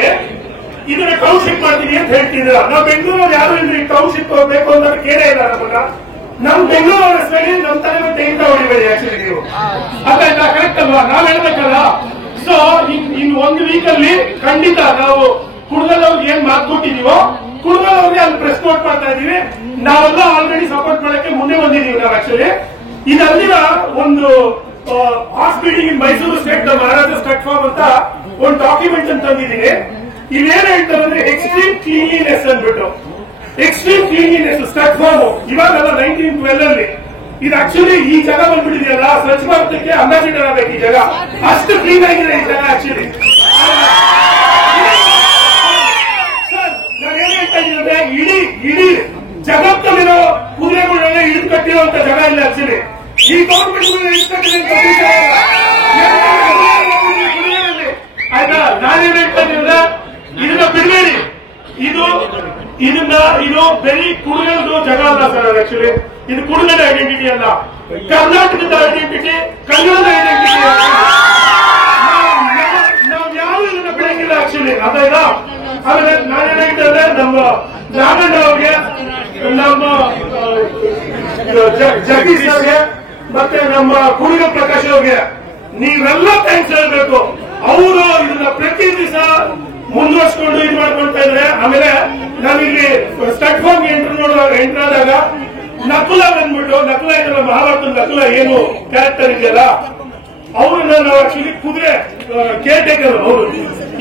ಇದನ್ನ ಟೌನ್ಶಿಪ್ ಮಾಡ್ತೀನಿ ಅಂತ ಹೇಳ್ತಿದ್ರ. ನಾವು ಬೆಂಗಳೂರಲ್ಲಿ ಯಾರು ಇಲ್ರಿ ಟೌನ್ಶಿಪ್ ಬೇಕು ಅಂತ ಕೇಳೇ ಇಲ್ಲ ನಮಗ. ನಮ್ ಬೆಂಗಳೂರು ರಸ್ತೆಗೆ ನಮ್ ತಲೆ ಮತ್ತೆ ಇಂತ ಹೊಡಿಬೇಡಿ. ಆಕ್ಚುಲಿ ನೀವು ಅದಾಯ್ತಾ? ಕರೆಕ್ಟ್ ಅಲ್ವಾ? ನಾವ್ ಹೇಳ್ಬೇಕಲ್ಲ. ಸೊ ಇನ್ ಒಂದು ವೀಕ್ ಅಲ್ಲಿ ಖಂಡಿತ ನಾವು ಕುಡ್ದಲ್ಲಿ ಅವ್ರಿಗೆ ಏನ್ ಮಾತು ಕೊಟ್ಟಿದೀವೋ ಕುಡ್ದಲ್ಲಿ ಅವ್ರಿಗೆ ಅಲ್ಲಿ ಪ್ರೆಸ್ ನೋಟ್ ಮಾಡ್ತಾ ಇದೀವಿ. ನಾವೆಲ್ಲ ಆಲ್ರೆಡಿ ಸಪೋರ್ಟ್ ಮಾಡಕ್ಕೆ ಮುಂದೆ ಬಂದಿದೀವಿ. ನಾವು ಆಕ್ಚುಲಿ ಇದಲ್ಲಿನ ಒಂದು house meeting in Mysore state Maharaja platform ಅಂತ ಒಂದು ಡಾಕ್ಯುಮೆಂಟ್ ಅಂತ ತಂದಿದ್ದೀನಿ. ಇವೇನ್ ಹೇಳ್ತಾರೆ ಅಂದ್ರೆ ಎಕ್ಸ್ಟ್ರೀಮ್ ಕ್ಲೀನ್ಲಿನೆಸ್ ಅಂದ್ಬಿಟ್ಟು. ಎಕ್ಸ್ಟ್ರೀಮ್ ಕ್ಲೀನ್ಲಿನೆಸ್ ಪ್ಲಾಟ್ಫಾರ್ಮ್ ಇವಾಗಲ್ಲ 1912 ಅಲ್ಲಿ. ಇದು ಆಕ್ಚುಲಿ ಈ ಜಾಗ ಬಂದ್ಬಿಟ್ಟಿದೆಯಲ್ಲ, ಸ್ವಚ್ಛ ಭಾರತಕ್ಕೆ ಅಂಬಾಸಿಡರ್ ಆಗಬೇಕು. ಈ ಜಾಗ ಅಷ್ಟು ಕ್ಲೀನ್ ಆಗಿದೆ ಈ ಜಾಗ. ಆಕ್ಚುಲಿ ಸರ್ ನಾನು ಏನ್ ಹೇಳ್ತಾ ಇದ್ದೀನಿ ಅಂದ್ರೆ ಇಡೀ ಜಗತ್ತಲ್ಲಿರೋ ಕುದುರೆಗಳನ್ನೆಲ್ಲ ಹಿಡಿದು ಕಟ್ಟಿರುವಂತ ಜಾಗ ಇಲ್ಲ. ಆಕ್ಚುಲಿ ಈ ಗೌರ್ಮೆಂಟ್ ಆಯ್ತಾ? ನಾನೇನ್ ಹೇಳ್ತಾ ಇದ್ದೀನಿ, ಇದನ್ನ ಬಿಡಬೇಡಿ. ಇದು ಬರೀ ಕುಡುಗಲ್ದು ಜಾಗ ಅಲ್ಲ ಸರ್. ಆಕ್ಚುಲಿ ಇದು ಕುಡುಗದ ಐಡೆಂಟಿಟಿ ಅಲ್ಲ, ಕರ್ನಾಟಕದ ಐಡೆಂಟಿಟಿ, ಕನ್ನಡದ ಐಡೆಂಟಿಟಿ. ನಾವು ಯಾವ ಇದನ್ನ ಬಿಡಂಗಿಲ್ಲ ಆಕ್ಚುಲಿ. ಅದಾಯ್ತಾ? ಆಮೇಲೆ ನಾನೇನ್ ಹೇಳ್ತಾ ಇದ್ದೆ, ನಮ್ಮ ನಾಗಣ್ಣ ಅವ್ರಿಗೆ, ನಮ್ಮ ಜಗದೀಶ್ ಅವ್ರಿಗೆ, ಮತ್ತೆ ನಮ್ಮ ಕುಡುಗ ಪ್ರಕಾಶ್ ಅವ್ರಿಗೆ ನೀವೆಲ್ಲ ಥ್ಯಾಂಕ್ಸ್ ಹೇಳ್ಬೇಕು. ಅವರು ಇದನ್ನ ಪ್ರತಿ ದಿವಸ ಮುಂದುವರ್ಸ್ಕೊಂಡು ಇದು ಮಾಡ್ಕೊಳ್ತಾ ಇದ್ರೆ. ಆಮೇಲೆ ನಾವಿಲ್ಲಿ ಪ್ಲಾಟ್ಫಾರ್ಮ್ ಎಂಟರ್ ಆದಾಗ ನಕುಲ ಬಂದ್ಬಿಟ್ಟು, ನಕುಲ ಇದೆಲ್ಲ ಮಹಾಭಾರತದ ನಕುಲ ಏನು ಕ್ಯಾರೆಕ್ಟರ್ ಇದೆಯಲ್ಲ, ಅವ್ರನ್ನ ನಾವು ಆಕ್ಚುಲಿ ಕುದುರೆ ಕೇರ್ ಟೇಕರ್, ಅವರು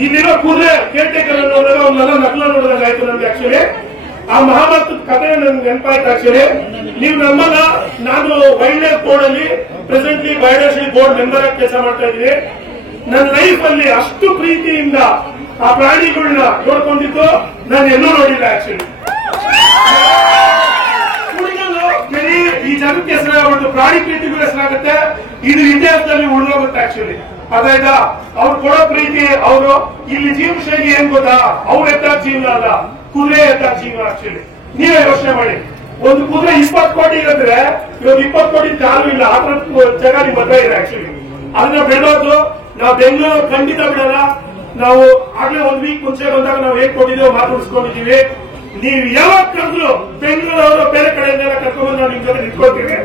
ಇಲ್ಲಿರೋ ಕುದುರೆ ಕೇರ್ ಟೇಕರ್ ನೋಡಿದಾಗ ಅವ್ರನ್ನೆಲ್ಲ ನಕಲ ನೋಡಿದಾಗ ಆಯ್ತು ನಮ್ಗೆ. ಆಕ್ಚುಲಿ ಆ ಮಹಾಭಾರತದ ಕಥೆ ನನ್ಗೆ ನೆನಪಾಯ್ತು. ಆಕ್ಚುಲಿ ನೀವು ನಮ್ಮನ್ನ, ನಾನು ವೈಲ್ಡ್ ಲೈಫ್ ಬೋರ್ಡ್ ಅಲ್ಲಿ ಪ್ರೆಸೆಂಟ್ಲಿ ಬಯೋಡೈವರ್ಸಿಟಿ ಬೋರ್ಡ್ ಮೆಂಬರ್ ಆಗಿ ಕೆಲಸ ಮಾಡ್ತಾ ಇದ್ದೀನಿ. ನನ್ನ ಲೈಫ್ ಅಲ್ಲಿ ಅಷ್ಟು ಪ್ರೀತಿಯಿಂದ ಆ ಪ್ರಾಣಿಗಳನ್ನ ನೋಡ್ಕೊಂಡಿದ್ದು ನಾನು ಎಲ್ಲೂ ನೋಡಿಲ್ಲ. ಆಕ್ಚುಲಿ ಬರೀ ಈ ಜಗಕ್ಕೆ ಹೆಸರಾಗ್ಬಿಟ್ಟು ಪ್ರಾಣಿ ಪ್ರೀತಿಗೂ ಹೆಸರಾಗುತ್ತೆ, ಇದು ಇತಿಹಾಸದಲ್ಲಿ ಉಳಿದೋಗುತ್ತೆ. ಆಕ್ಚುಲಿ ಅದಾಯ್ತಾ, ಅವ್ರು ಕೊಡೋ ಪ್ರೀತಿ, ಅವರು ಇಲ್ಲಿ ಜೀವನ ಶೈಲಿ ಏನ್ ಗೊತ್ತಾ, ಅವ್ರು ಎತ್ತಾಗ ಜೀವನ ಅಲ್ಲ, ಕುದುರೆ ಎತ್ತಾಗ ಜೀವನ. ಆಕ್ಚುಲಿ ನೀವೇ ಯೋಚನೆ ಮಾಡಿ, ಒಂದು ಕುದುರೆ 20 ಕೋಟಿ ಇದ್ರೆ ಇವಾಗ 20 ಕೋಟಿ ಕಾಲು ಇಲ್ಲ, ಆ ತರ ಜಾಗ ನಿಮ್ ಮದ್ವೆ ಇದೆ. ಆಕ್ಚುಲಿ ಅದನ್ನ ಬಿಡೋದು ನಾವು ಬೆಂಗಳೂರು ಖಂಡಿತ ಬಿಡಲ್ಲ. ನಾವು ಆಗ್ಲೇ 1 ವೀಕ್ ಮುಂಚೆ ಬಂದಾಗ ನಾವು ಹೇಗ್ ಕೊಟ್ಟಿದ್ದೇವೆ ಮಾತಾಡಿಸ್ಕೊಂಡಿದ್ದೀವಿ. ನೀವು ಯಾವಾಗ ಕರೆದ್ರು ಬೆಂಗಳೂರವರು ಬೇರೆ ಕಡೆಯಿಂದ ಕರ್ಕೊಂಡು ನಾವು ನಿಮ್ ಜೊತೆ ನಿಂತ್ಕೊಳ್ತೀವಿ.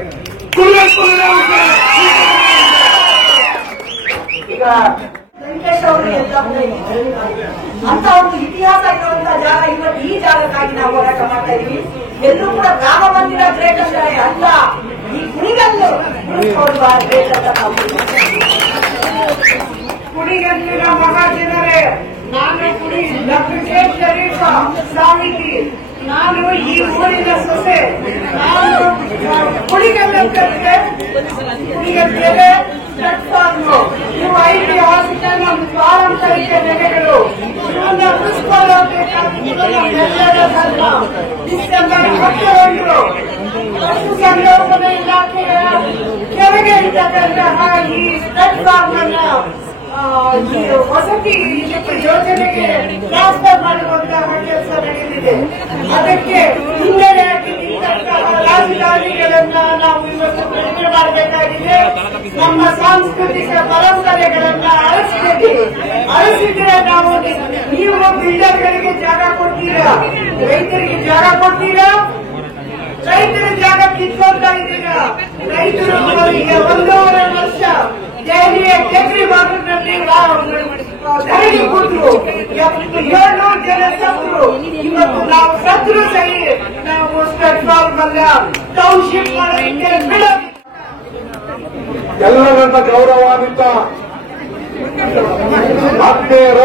ಈಗ ವೆಂಕಟೇಶ್ ಅವರು ಅಂತ ಒಂದು ಇತಿಹಾಸ ಇರುವಂತಹ ಜಾಗ, ಇವತ್ತು ಈ ಜಾಗಕ್ಕಾಗಿ ನಾವು ಹೋರಾಟ ಮಾಡ್ತಾ ಇದೀವಿ. ಎಲ್ಲರೂ ಕೂಡ ರಾಮ ಮಂದಿರ ಗ್ರೇಟ್ ಅಂತಾರೆ ಅಲ್ಲ, ಈ ಕುಣಿಗಲ್ಲು ಗ್ರೇಟ್ ಅಂತ ನಾವು. ಕುಣಿಗಲ್ಲಿನ ಮಹಾಜನರೇ, ನಾನು ಡಾಕ್ಟರ್ ಕೆ ಶರೀಫ ಸಾಹಿತಿ, ನಾನು ಈ ಊರಿನ ಸೊಸೆ. ನಾನು ಕುಣಿಗಲ್ಲಂತೆ ಕುಣಿಗಲ್ಲೆ ಪ್ಲಾಟ್ಫಾರ್ಮ್, ಇವು ಐಟಿ ಹಾಸ್ಪಿಟಲ್ ನಮ್ಮ ಪಾರಂಪರಿಕ ನೆಲೆಗಳು. ಇವನ್ನ ಉಳಿಸಿಕೊಳ್ಳಬೇಕಾದ ನಮ್ಮೆಲ್ಲರ ಧರ್ಮ. ಡಿಸೆಂಬರ್ 11 ಪಶು ಸಂಗೋಪನಾ ಇಲಾಖೆಯ ಕೆಳಗೆ ಇರ್ತಕ್ಕಂತಹ ಈ ಪ್ಲಾಟ್ಫಾರ್ಮ್ ಅನ್ನ ವಸತಿ ಯೋಜನೆಗೆ ಟ್ರಾನ್ಸ್ಫರ್ ಮಾಡುವಂತಹ ಕೆಲಸ ನಡೆದಿದೆ. ಅದಕ್ಕೆ ಹಿನ್ನೆಲೆಯಾಗಿ ನಿಂತಹ ರಾಜಕಾರಣಿಗಳನ್ನ ನಾವು ಇವತ್ತು ಪ್ರಶ್ನೆ ಮಾಡಬೇಕಾಗಿದೆ. ನಮ್ಮ ಸಾಂಸ್ಕೃತಿಕ ಪರಂಪರೆಗಳನ್ನ ಅಳಿಸಿದ್ರೆ ನಾವು, ನೀವು ಬಿಲ್ಡರ್ಗಳಿಗೆ ಜಾಗ ಕೊಡ್ತೀರಾ, ರೈತರಿಗೆ ಜಾಗ ಕೊಡ್ತೀರಾ, ರೈತರ ಜಾಗ ಕಿತ್ಕೊಳ್ತಾ ಇದ್ದೀರಾ. ರೈತರು ಅವರಿಗೆ 1.5 ವರ್ಷ ದೆಹಲಿಯ ಕೇಜ್ರಿವಾಲ್ನಲ್ಲಿ ಧರಣಿ ಕೂತರು, 700 ಜನ ಸತ್ರು. ಇವತ್ತು ನಾವು ಸತ್ರು ಸರಿ, ನಾವು ಪ್ಲಾಟ್ಫಾರ್ಮ್ ಅಲ್ಲ ಟೌನ್ಶಿಪ್ ಮಾಡೋದಕ್ಕೆ ಬಿಡ. ಎಲ್ಲರನ್ನ ಗೌರವಾನ್ವಿತ ಆತ್ಮೀಯರ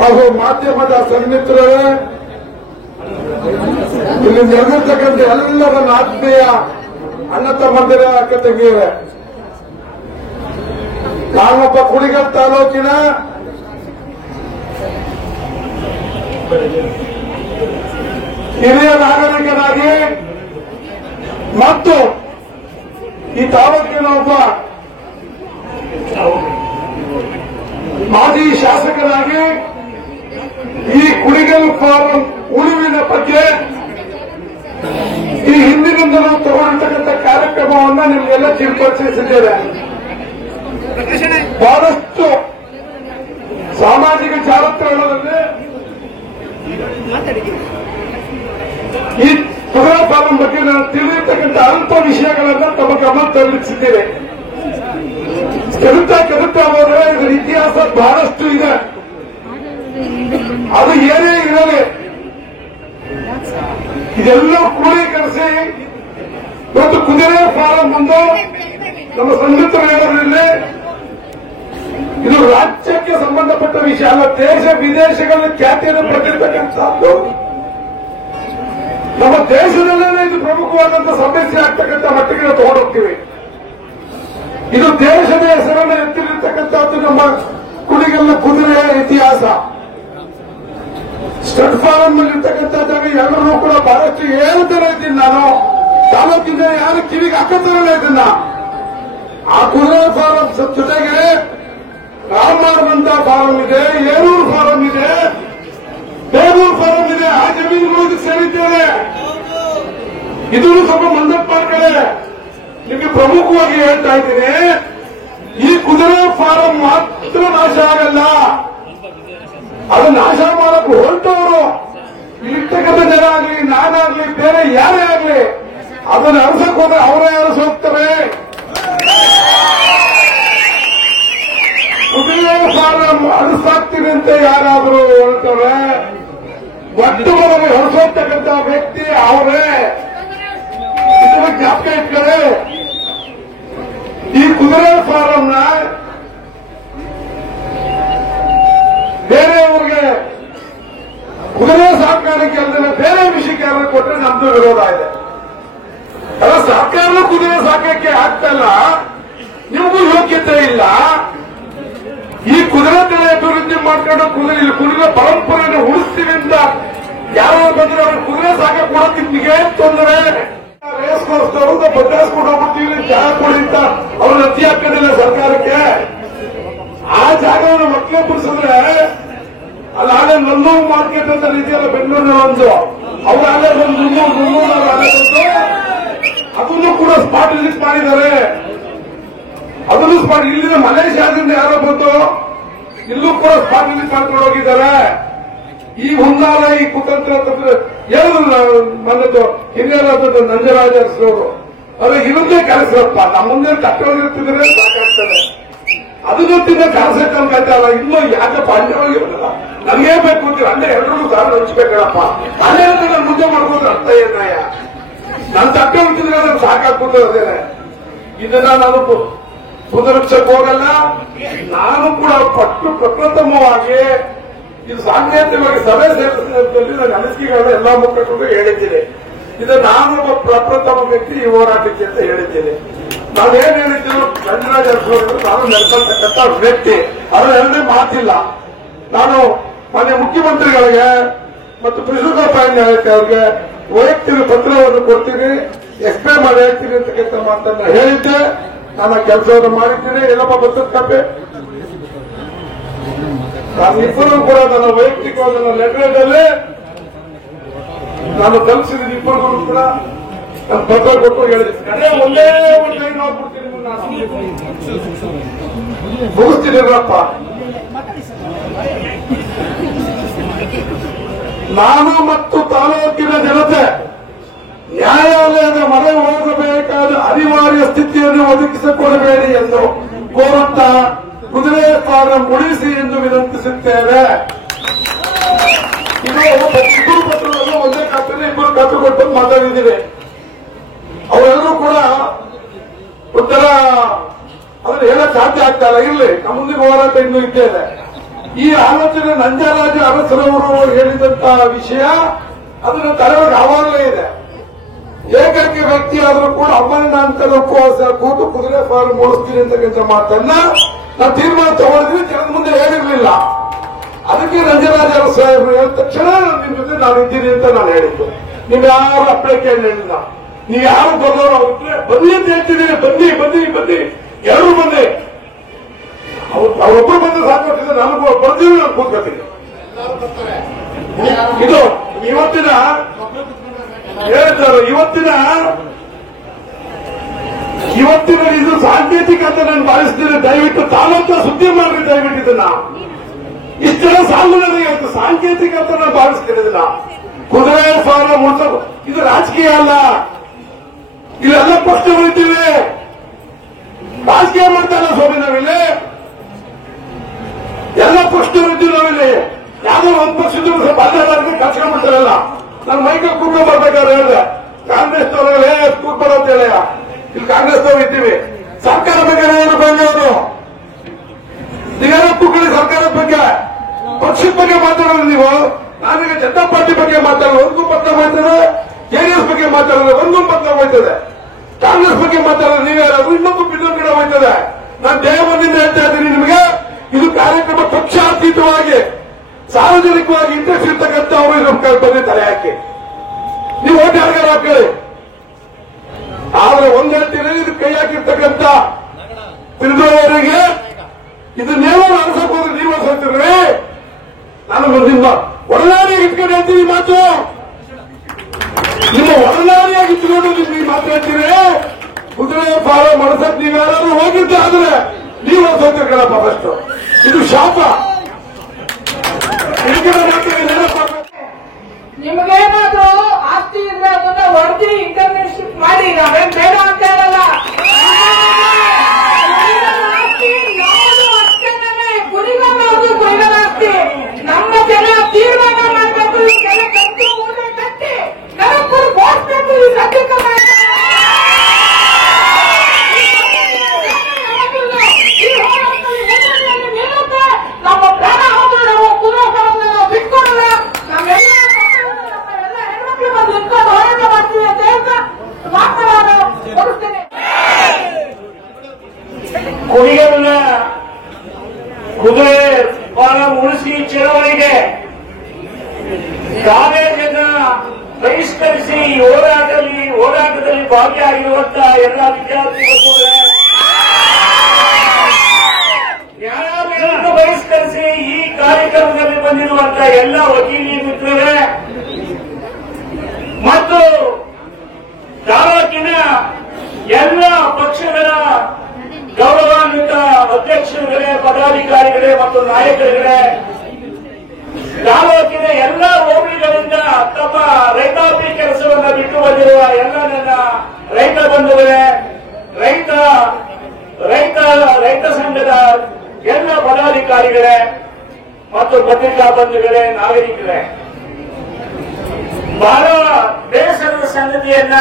ಹಾಗೂ ಮಾಧ್ಯಮದ ಸನ್ಮಿತ್ರರೇ, ಇಲ್ಲಿ ನೆರೆದಿರ್ತಕ್ಕಂಥ ಎಲ್ಲರನ್ನ ಆತ್ಮೀಯ ಅಣ್ಣ ತಮ್ಮಂದಿರ, ಅಕ್ಕ ತಂಗಿಯರೇ, ನಾನೊಬ್ಬ ಕುಣಿಗಲ್ ತಾಲೂಕಿನ ಹಿರಿಯ ನಾಗರಿಕನಾಗಿ ಮತ್ತು ಈ ತಾಲೂಕಿನ ಒಬ್ಬ ಮಾಜಿ ಶಾಸಕರಾಗಿ ಈ ಕುಣಿಗಲ್ ಫಾರಂ ಉಳಿವಿನ ಬಗ್ಗೆ ಈ ಹಿಂದಿನಿಂದ ನಾವು ತಗೊಂಡಿರ್ತಕ್ಕಂಥ ಕಾರ್ಯಕ್ರಮವನ್ನು ನಿಮಗೆಲ್ಲ ಪರಿಚಯಿಸಿದ್ದೇವೆ. ಬಹಳಷ್ಟು ಸಾಮಾಜಿಕ ಜಾಲತಾಣದಲ್ಲಿ ಈ ಕುದುರೆ ಫಾರಂ ಬಗ್ಗೆ ನಾನು ತಿಳಿದಿರ್ತಕ್ಕಂಥ ಅಲ್ಪ ವಿಷಯಗಳನ್ನ ತಮ್ಮ ಗಮನ ತರಲಿಸಿದ್ದೇವೆ. ಕೆಡುತ್ತಾ ಹೋದರೆ ಇದರ ಇತಿಹಾಸ ಬಹಳಷ್ಟು ಇದೆ. ಅದು ಏನೇ ಇರಲಿ, ಇದೆಲ್ಲ ಕ್ರೋಢೀಕರಿಸಿ ಇವತ್ತು ಕುದುರೆ ಫಾರಂ ಒಂದು ನಮ್ಮ ಸಂಘಟನೆಗಳಲ್ಲಿ ಇದು ರಾಜ್ಯಕ್ಕೆ ಸಂಬಂಧಪಟ್ಟ ವಿಷಯ ಅಲ್ಲ, ದೇಶ ವಿದೇಶಗಳಲ್ಲಿ ಖ್ಯಾತಿಯನ್ನು ಪಡೆದಿರ್ತಕ್ಕಂಥದ್ದು. ನಮ್ಮ ದೇಶದಲ್ಲೇ ಇದು ಪ್ರಮುಖವಾದಂತಹ ಸಮಸ್ಯೆ ಆಗ್ತಕ್ಕಂಥ ಮಟ್ಟಿಗೆ ನಾವು ತಗೊಂಡೋಗ್ತೀವಿ. ಇದು ದೇಶದ ಹೆಸರನ್ನು ಎತ್ತಿರತಕ್ಕಂಥದ್ದು ನಮ್ಮ ಕುಣಿಗಲ್ಲ ಕುದುರೆಯ ಇತಿಹಾಸ. ಸ್ಟಡ್ ಫಾರಂ ನಲ್ಲಿರ್ತಕ್ಕಂಥದ್ದಾಗ ಎಲ್ಲರೂ ಕೂಡ ಬಹಳಷ್ಟು ಹೇಳ್ತಾನೆ ಇದ್ದೀನಿ. ನಾನು ತಾಲೂಕಿಂದ ಯಾರು ಕಿವಿಗೆ ಹಾಕುತ್ತಾರಲ್ಲ ಇದನ್ನ. ಆ ಕುದುರೆ ಫಾರಂ ಜೊತೆಗೆ ರಾಮನಗರ ಫಾರಂ ಇದೆ, ಏರೂರು ಫಾರಂ ಇದೆ, ಬೇಗೂರು ಫಾರಂ ಇದೆ. ಆ ಜಮೀನುಗಳು ಇದಕ್ಕೆ ಸೇರಿದ್ದೇವೆ. ಇದು ಸ್ವಲ್ಪ ಮಂದಪ್ಪ ಕಡೆ ನಿಮಗೆ ಪ್ರಮುಖವಾಗಿ ಹೇಳ್ತಾ ಇದ್ದೀನಿ. ಈ ಕುದುರೆ ಫಾರಂ ಮಾತ್ರ ನಾಶ ಆಗಲ್ಲ, ಅದು ನಾಶ ಮಾಡಕ್ಕೆ ಹೊರಟವರು ಇರ್ತಕ್ಕಂಥ ಜನ ಆಗ್ಲಿ, ನಾನಾಗ್ಲಿ, ಬೇರೆ ಯಾರೇ ಆಗ್ಲಿ, ಅದನ್ನು ಅರಸಕ್ಕೆ ಹೋದ್ರೆ ಅವರೇ ಅರಸ ಹೋಗ್ತಾರೆ. ಕುದುರೆ ಫಾರಂ ಅರಸಾಗ್ತೀವಿ ಅಂತ ಯಾರಾದರೂ ಹೊರಟವ್ರೆ, ಒಟ್ಟು ಹೊರಸೋಗ್ತಕ್ಕಂಥ ವ್ಯಕ್ತಿ ಅವರೇ. ಇದನ್ನ ಜ್ಞಾಪಕ ಇಟ್ಕೊಳ್ಳಿ. ಈ ಕುದುರೆ ಫಾರಂನ ಬೇರೆಯವ್ರಿಗೆ ಕುದುರೆ ಸಾಕಾಣಿಕೆ ಅಲ್ಲದೆ ಬೇರೆ ವಿಷಯಕ್ಕೆ ಯಾರು ಕೊಟ್ಟರೆ ನಮ್ದು ವಿರೋಧ ಇದೆ. ಅಲ್ಲ, ಸರ್ಕಾರನೂ ಕುದುರೆ ಸಾಕಕ್ಕೆ ಆಗ್ತಲ್ಲ, ನಿಮಗೂ ಯೋಗ್ಯತೆ ಇಲ್ಲ. ಈ ಕುದುರೆ ತಳಿ ಅಭಿವೃದ್ಧಿ ಮಾಡ್ಕೊಂಡು ಕುದುರೆ ಪರಂಪರೆಯನ್ನು ಉಳಿಸ್ತೀವಿ ಅಂತ ಯಾರು ಬಂದ್ರೆ ಅವ್ರಿಗೆ ಕುದುರೆ ಸಾಕಕ್ಕೆ ಕೊಡೋಕೆ ನಿಮಗೆ ತೊಂದರೆ. ರೇಸ್ ಕೋರ್ಸ್ನವರು ಬದಲಾಯಿಸ್ಕೊಂಡು ಹೋಗ್ಬಿಡ್ತೀವಿ, ಜಾಗ ಕೊಡಿ ಅಂತ ಅವ್ರು ಅರ್ಜಿ ಹಾಕೊಂಡಿಲ್ಲ ಸರ್ಕಾರಕ್ಕೆ. ಆ ಜಾಗವನ್ನು ಮಕ್ಕಳೇ ಬಿಡಿಸಿದ್ರೆ ಅಲ್ಲಾಗಲೇ ನಲ್ಲೂರು ಮಾರ್ಕೆಟ್ ಅಂತ ರೀತಿಯಲ್ಲ ಬೆಂಗಳೂರಿನ ಒಂದು ಅವ್ರಾಗಲೇ ಒಂದು 300 ಅದನ್ನು ಕೂಡ ಸ್ಪಾಟ್ ರಿಲೀಸ್ ಮಾಡಿದ್ದಾರೆ. ಅದನ್ನು ಸ್ಪಾಟ್ ಇಲ್ಲಿನ ಮಲೇಷ್ಯಾದಿಂದ ಯಾರೋ ಬಂದು ಇಲ್ಲೂ ಕೂಡ ಸ್ಪಾಟ್ ರಿಲೀಸ್ ಮಾಡ್ಕೊಂಡು ಹೋಗಿದ್ದಾರೆ. ಈ ಹುನ್ನಾರ, ಈ ಕುತಂತ್ರ ಹೇಳಿದ್ರು ನನ್ನದು ಹಿರಿಯರಾದದ್ದು ನಂಜರಾಜ ಅರಸರವರು. ಅದೇ ಇವನ್ನೇ ಕರೆಸ್ರಪ್ಪ, ನಮ್ಮ ಮುಂದೆ ತಟ್ಟೋಗಿರ್ತಿದ್ರೆ ಸಾಕಾಗ್ತದೆ. ಅದನ್ನು ತಿನ್ನ ಕರೆಸಕ್ಕೆ ಅನ್ಕತ್ತಲ್ಲ, ಇನ್ನೂ ಯಾಕಪ್ಪ ಅಂಜವಾಗಿರಲ್ಲ, ನನಗೇ ಬೇಕು ಅಂತೀರ ಅಂದ್ರೆ ಎಲ್ಲರೂ ಸಾಲ ಹಂಚ್ಬೇಕಲ್ಲಪ್ಪ. ಅದೇ ನಾನು ಮುಂದೆ ಮಾಡ್ಬೋದು ಅರ್ಥ ಏನಯ್ಯ, ನನ್ನ ತಟ್ಟೆ ಹುಟ್ಟಿದ್ರೆ ಅದನ್ನು ಸಾಕಾಗ್ಬೋದು. ಅದೇನೆ ಇದನ್ನ ನಾನು ಪುನರುಚ್ಚಕ್ಕೆ ಹೋಗಲ್ಲ. ನಾನು ಕೂಡ ಪ್ರಪ್ರಥಮವಾಗಿ ಇದು ಸಾಂಕೇತಿಕವಾಗಿ ಸಭೆ ಸೇರಿಸಿದಲ್ಲಿ ನನ್ನ ಅನಿಸಿಕೆಗಳನ್ನ ಎಲ್ಲಾ ಮುಖಂಡರು ಹೇಳಿದ್ದೀನಿ. ಇದು ನಾನು ಪ್ರಪ್ರಥಮ ವ್ಯಕ್ತಿ ಈ ಹೋರಾಟಕ್ಕೆ ಅಂತ ಹೇಳಿದ್ದೀನಿ. ನಾನೇನ್ ಹೇಳಿದ್ದೀನಿ, ನಂಜರಾಜ ಅರಸರು ನಾನು ನಡೆಸತಕ್ಕಂಥ ವ್ಯಕ್ತಿ, ಅದರ ಎರಡನೇ ಮಾತಿಲ್ಲ. ನಾನು ಮಾನ್ಯ ಮುಖ್ಯಮಂತ್ರಿಗಳಿಗೆ ಮತ್ತು ಪ್ರಿನ್ಸಿಪಲ್ ಅವ್ರಿಗೆ ವೈಯಕ್ತಿಕ ಪತ್ರವನ್ನು ಕೊಡ್ತೀನಿ, ಎಕ್ಸ್ಪ್ಲೇನ್ ಮಾಡಿ ಹೇಳ್ತೀನಿ ಅಂತಕ್ಕಂಥ ಮಾತನ್ನ ಹೇಳಿದ್ದೆ. ನಾನು ಕೆಲಸವನ್ನು ಮಾಡಿದ್ದೀನಿ. ಎಲ್ಲಪ್ಪ ಬರ್ತದ ಕಪ್ಪೆ ನಾನಿಬ್ಬರು ಕೂಡ ನನ್ನ ವೈಯಕ್ತಿಕವಾದ ನನ್ನ ಲೆಟರ್ನಲ್ಲಿ ನಾನು ತಲುಪಿಸಿದ್ದೀನಿ. ಇಬ್ಬರಿಗೂ ಕೂಡ ನಾನು ಪತ್ರ ಕೊಟ್ಟು ಹೇಳಿದ್ದೀನಿ. ಒಂದೇ ಒಂದು ಲೈನ್ ಹೋಗ್ಬಿಡ್ತೀನಿ, ಮುಗಿಸ್ತೀನಿರಪ್ಪ. ನಾನು ಮತ್ತು ತಾಲೂಕಿನ ಜನತೆ ನ್ಯಾಯಾಲಯದ ಮೊರೆ ಹೋಗಬೇಕಾದ ಅನಿವಾರ್ಯ ಸ್ಥಿತಿಯನ್ನು ಒದಗಿಸಿಕೊಡಬೇಡಿ ಎಂದು ಕೋರುತ್ತಾ ಕುದುರೆ ಫಾರಂ ಉಳಿಸಿ ಎಂದು ವಿನಂತಿಸುತ್ತೇವೆ. ಇದು ಇಬ್ಬರು ಪತ್ರವನ್ನು ಒಂದೇ ಖಾತೆಯಲ್ಲಿ ಇಬ್ಬರು ಖಾತೆ ಕೊಟ್ಟು ಮಾತಾಡಿದ್ದೀವಿ. ಅವರೆಲ್ಲರೂ ಕೂಡ ಒಂಥರ ಅದನ್ನು ಹೇಳಕ್ ಸಾಧ್ಯ ಆಗ್ತಾರ. ಇರಲಿ, ನಮ್ಮ ಮುಂದಿನ ಹೋರಾಟ ಇನ್ನೂ ಇದ್ದೇನೆ. ಈ ಆಲೋಚನೆ ನಂಜರಾಜ ಅರಸರವರು ಹೇಳಿದಂತಹ ವಿಷಯ ಅದನ್ನ ತಲೆಯೊಳಗೆ ಆವಾಗಲೇ ಇದೆ. ಏಕೈಕ ವ್ಯಕ್ತಿ ಆದರೂ ಕೂಡ ಅಮ್ಮಣ್ಣಾಂತರ ಉಪವಾಸ ಕೂತು ಕುದುರೆ ಫಾರಂ ಉಳಿಸ್ತೀನಿ ಅಂತಕ್ಕಂಥ ಮಾತನ್ನ ನಾವು ತೀರ್ಮಾನ ತಗೊಂಡಿದ್ವಿ, ಜನದ ಮುಂದೆ ಹೇಳಿರ್ಲಿಲ್ಲ. ಅದಕ್ಕೆ ನಂಜರಾಜ ಅರಸ ಸಾಹೇಬರು ಹೇಳಿದ ತಕ್ಷಣ ನಿಮ್ ಜೊತೆ ನಾನು ಇದ್ದೀನಿ ಅಂತ ನಾನು ಹೇಳಿದ್ದು. ನೀವು ಯಾರು ಅಪ್ಲಿಕೇಶನ್ ಹೇಳಿಲ್ಲ, ನೀವು ಯಾರು ಬರೋರು ಅವ್ರಿಗೆ ಬನ್ನಿ ಅಂತ ಹೇಳ್ತಿದ್ದೀನಿ. ಬನ್ನಿ ಬನ್ನಿ ಬನ್ನಿ, ಎಲ್ಲರೂ ಬನ್ನಿ. ಅವರೊಬ್ಬರು ಬಂದು ಸಾಕಷ್ಟಿದೆ, ನನಗೂ ಬರ್ತೀವಿ, ನಾನು ಕೂತ್ಕೊತೀನಿ. ಇದು ಇವತ್ತಿನ ಹೇಳ್ತಾರೆ, ಇವತ್ತಿನ ಇದು ಸಾಂಕೇತಿಕ ಅಂತ ನಾನು ಭಾವಿಸ್ತೀನಿ. ದಯವಿಟ್ಟು ತಾಲೂಕು ಸುದ್ದಿ ಮಾಡ್ರಿ, ದಯವಿಟ್ಟು ಇದನ್ನ ಇಷ್ಟೆಲ್ಲ ಸಾಲು ನನಗೆ ಇವತ್ತು ಸಾಂಕೇತಿಕ ಅಂತ ನಾನು ಭಾವಿಸ್ತೀನಿ. ಇದನ್ನ ಕುದುರೆ ಫಾರಂ ಉಳಿಸೋದು ಇದು ರಾಜಕೀಯ ಅಲ್ಲ. ಇಲ್ಲೆಲ್ಲ ಪಕ್ಷಗಳಿದ್ದೀವಿ, ರಾಜಕೀಯ ಮಾಡ್ತಾರ ಸ್ವಾಮಿ. ನಾವಿಲ್ಲಿ ಎಲ್ಲ ಪಕ್ಷದವರಿದ್ದೀವಿ. ನಾವಿಲ್ಲಿ ಯಾವುದೋ ಒಂದು ಪಕ್ಷದ ಬಾಧ್ಯತೆ ಕಚ್ಕೊಂಡ್ಬಿಡ್ತಾರಲ್ಲ. ನಾನು ಮೈಕಲ್ ಕೂತ್ಕೊಂಡು ಬರ್ಬೇಕಾದ್ರೆ ಹೇಳಿದೆ, ಕಾಂಗ್ರೆಸ್ ಅವರೇ ಕೂತ್ಬರೋ ಅಂತ ಹೇಳ. ಇಲ್ಲಿ ಕಾಂಗ್ರೆಸ್ ಅವರು ಇದ್ದೀವಿ. ಸರ್ಕಾರ ಬಗ್ಗೆ ಏನು ಬಂದವರು ನೀವೇನೋ ಕೂತ್ಕೊಳ್ಳಿ. ಸರ್ಕಾರದ ಬಗ್ಗೆ, ಪಕ್ಷದ ಬಗ್ಗೆ ಮಾತಾಡೋದು ನೀವು. ನಾವೀಗ ಜನತಾ ಪಾರ್ಟಿ ಬಗ್ಗೆ ಮಾತಾಡೋದು, ಒಂದು ಪತ್ರ ಹೋಯ್ತದೆ. ಜೆಡಿಎಸ್ ಬಗ್ಗೆ ಮಾತಾಡೋದು, ಒಂದು ಪತ್ರ ಹೋಯ್ತದೆ. ಕಾಂಗ್ರೆಸ್ ಬಗ್ಗೆ ಮಾತಾಡೋದು ನೀವ್ಯಾರು, ಇನ್ನೊಂದು ಕಡೆ ಹೋಯ್ತದೆ. ನಾನು ದೇವರಿಂದ ಹೇಳ್ತಾ ಇದ್ದೀನಿ ನಿಮಗೆ, ಇದು ಕಾರ್ಯಕ್ರಮ ಪಕ್ಷಾತೀತವಾಗಿ ಸಾರ್ವಜನಿಕವಾಗಿ ಇಂಟ್ರೆಸ್ಟ್ ಇರ್ತಕ್ಕಂಥ ಅವರು ಇದಕ್ಕೆ ಬಂದು ತಲೆ ಹಾಕಿ ನೀವು ಓಟ್ ಯಾರಿಗಾರ ಹಾಕೊಳ್ಳಿ. ಆದ್ರೆ ಒಂದ್ ಹೇಳ್ತೀನಿ, ಇದು ಕೈ ಹಾಕಿರ್ತಕ್ಕಂಥ ತಿಳಿದವರಿಗೆ ಇದನ್ನೇನೋ ಅನ್ಸಕ್ ಹೋದ್ರೆ ನೀವು ಅನ್ಸತ್ತೀರಿ. ನಾನು ನಿಮ್ಮ ಒಡನಾಡಿಯಾಗಿ ಇಟ್ಕೊಂಡು ಹೇಳ್ತೀನಿ ಮಾತು, ನಿಮ್ಮ ಒಡನಾಡಿಯಾಗಿ ಇಟ್ಕೊಂಡು ನೀವು ಈ ಮಾತು ಹೇಳ್ತೀರಿ. ಕುದುರೆ ಫಾರಂ ಅನ್ಸಕ್ ನೀವ್ಯಾರು ಹೋಗಿದ್ದೆ ಆದ್ರೆ ನೀವು ಅನ್ಸತ್ತೀರಿ ಕಣಪ್ಪ. ಫಸ್ಟ್ ಇದು ಶಾಪ. ನಿಮಗೇನಾದ್ರೂ ಆಸ್ತಿ ಇದ್ರೆ ಅದನ್ನ ವರದಿ ಇಂಟರ್ನ್ಶಿಪ್ ಮಾಡಿ, ನಾವೇನ್ ಬೇಡ ಅಂತ ಹೇಳಲ್ಲ. ಆಸ್ತಿ ನಮ್ಮದು ಅಷ್ಟೇನೆ, ಕುರಿಗಳನ್ನೋದು ಕುರಿಗಳ ಆಸ್ತಿ. ನಮ್ಮ ಜನ ತೀರ್ಮಾನ ಮಾಡಬೇಕು. ಈ ಜನ ಕಟ್ಟು ಊಟ ಕಟ್ಟಿ ಕರಪುರ ಬೋಸ್ಬೇಕು. ಈ ಸದ್ಯಕ್ಕೆ ಕುಣಿಗಲ್ನ ಕುದುರೆ ಫಾರಂ ಉಳಿಸಿ ಚಳವಳಿಗೆ ಕಾಲೇಜನ್ನ ಬಹಿಷ್ಕರಿಸಿ ಹೋರಾಟದಲ್ಲಿ ಭಾಗಿಯಾಗಿರುವಂತಹ ಎಲ್ಲ ವಿದ್ಯಾರ್ಥಿಗಳು ನ್ಯಾಯಾಲಯವನ್ನು ಬಹಿಷ್ಕರಿಸಿ ಈ ಕಾರ್ಯಕ್ರಮದಲ್ಲಿ ಬಂದಿರುವಂತಹ ಎಲ್ಲ ವಕೀಲಿ ಮಿತ್ರರೇ ಮತ್ತು ತಾಲೂಕಿನ ಎಲ್ಲ ಪಕ್ಷಗಳ ಗೌರವಾನ್ವಿತ ಅಧ್ಯಕ್ಷರುಗಳೇ, ಪದಾಧಿಕಾರಿಗಳೇ ಮತ್ತು ನಾಯಕರುಗಳೇ, ತಾಲೂಕಿನ ಎಲ್ಲ ಹೋಬಳಿಗಳಿಂದ ತಮ್ಮ ರೈತಾಪಿ ಕೆಲಸವನ್ನು ಬಿಟ್ಟು ಬಂದಿರುವ ಎಲ್ಲ ನನ್ನ ರೈತ ಬಂಧುಗಳೇ, ರೈತ ಸಂಘದ ಎಲ್ಲ ಪದಾಧಿಕಾರಿಗಳೇ ಮತ್ತು ಪತ್ರಿಕಾ ಬಂಧುಗಳೇ, ನಾಗರಿಕರೇ, ಬಹಳ ಬೇಸರದ ಸಂಗತಿಯನ್ನ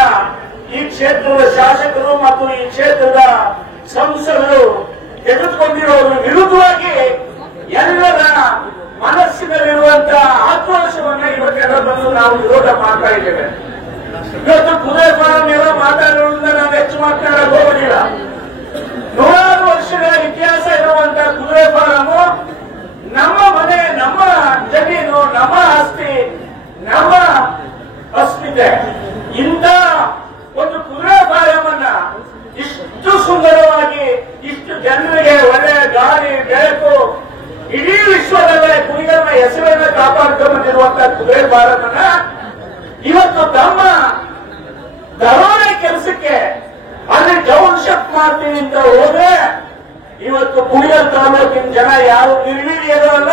ಈ ಕ್ಷೇತ್ರದ ಶಾಸಕರು ಮತ್ತು ಈ ಕ್ಷೇತ್ರದ ಸಂಸದರು ತೆಗೆದುಕೊಂಡಿರೋದ್ರ ವಿರುದ್ಧವಾಗಿ ಎಲ್ಲರ ಮನಸ್ಸಿನಲ್ಲಿರುವಂತಹ ಆಕ್ರೋಶವನ್ನ ಇವತ್ತೆಲ್ಲ ಬಂದು ನಾವು ವಿರೋಧ ಮಾಡ್ತಾ ಇದ್ದೇವೆ. ಇವತ್ತು ಕುದುರೆ ಫಾರಂ ಎಲ್ಲ ಮಾತಾಡೋದ್ರಿಂದ ನಾವು ಹೆಚ್ಚು ಮಾತನಾಡಕ್ ಹೋಗೋದಿಲ್ಲ. ನೂರಾರು ವರ್ಷಗಳ ಇತಿಹಾಸ ಇರುವಂತಹ ಕುದುರೆ ಫಾರಮು ನಮ್ಮ ಮನೆ, ನಮ್ಮ ಜಮೀನು, ನಮ್ಮ ಆಸ್ತಿ, ನಮ್ಮ ಅಸ್ಮಿತೆ. ಇಂಥ ಒಂದು ಕುದುರೆ ಫಾರಂ ಅನ್ನ ಇಷ್ಟು ಸುಂದರವಾಗಿ, ಇಷ್ಟು ಜನರಿಗೆ ಒಳ್ಳೆ ಗಾಳಿ ಬೆಳಕು, ಇಡೀ ವಿಶ್ವದಲ್ಲೇ ಕುಣಿಗಲ್ನ ಹೆಸರನ್ನ ಕಾಪಾಡ್ಕೊಂಡು ಬಂದಿರುವಂತಹ ಕುದುರೆ ಫಾರಂ ಅನ್ನ ಇವತ್ತು ತಮ್ಮ ದರೋಡೆ ಕೆಲಸಕ್ಕೆ ಅಲ್ಲಿ ಟೌನ್ಶಿಪ್ ಮಾಡ್ತೀನಿ ಅಂತ ಹೋದ್ರೆ ಇವತ್ತು ಕುಣಿಗಲ್ ತಾಲೂಕಿನ ಜನ ಯಾರು ನಿರ್ವೀರ್ಯರು ಅಲ್ಲ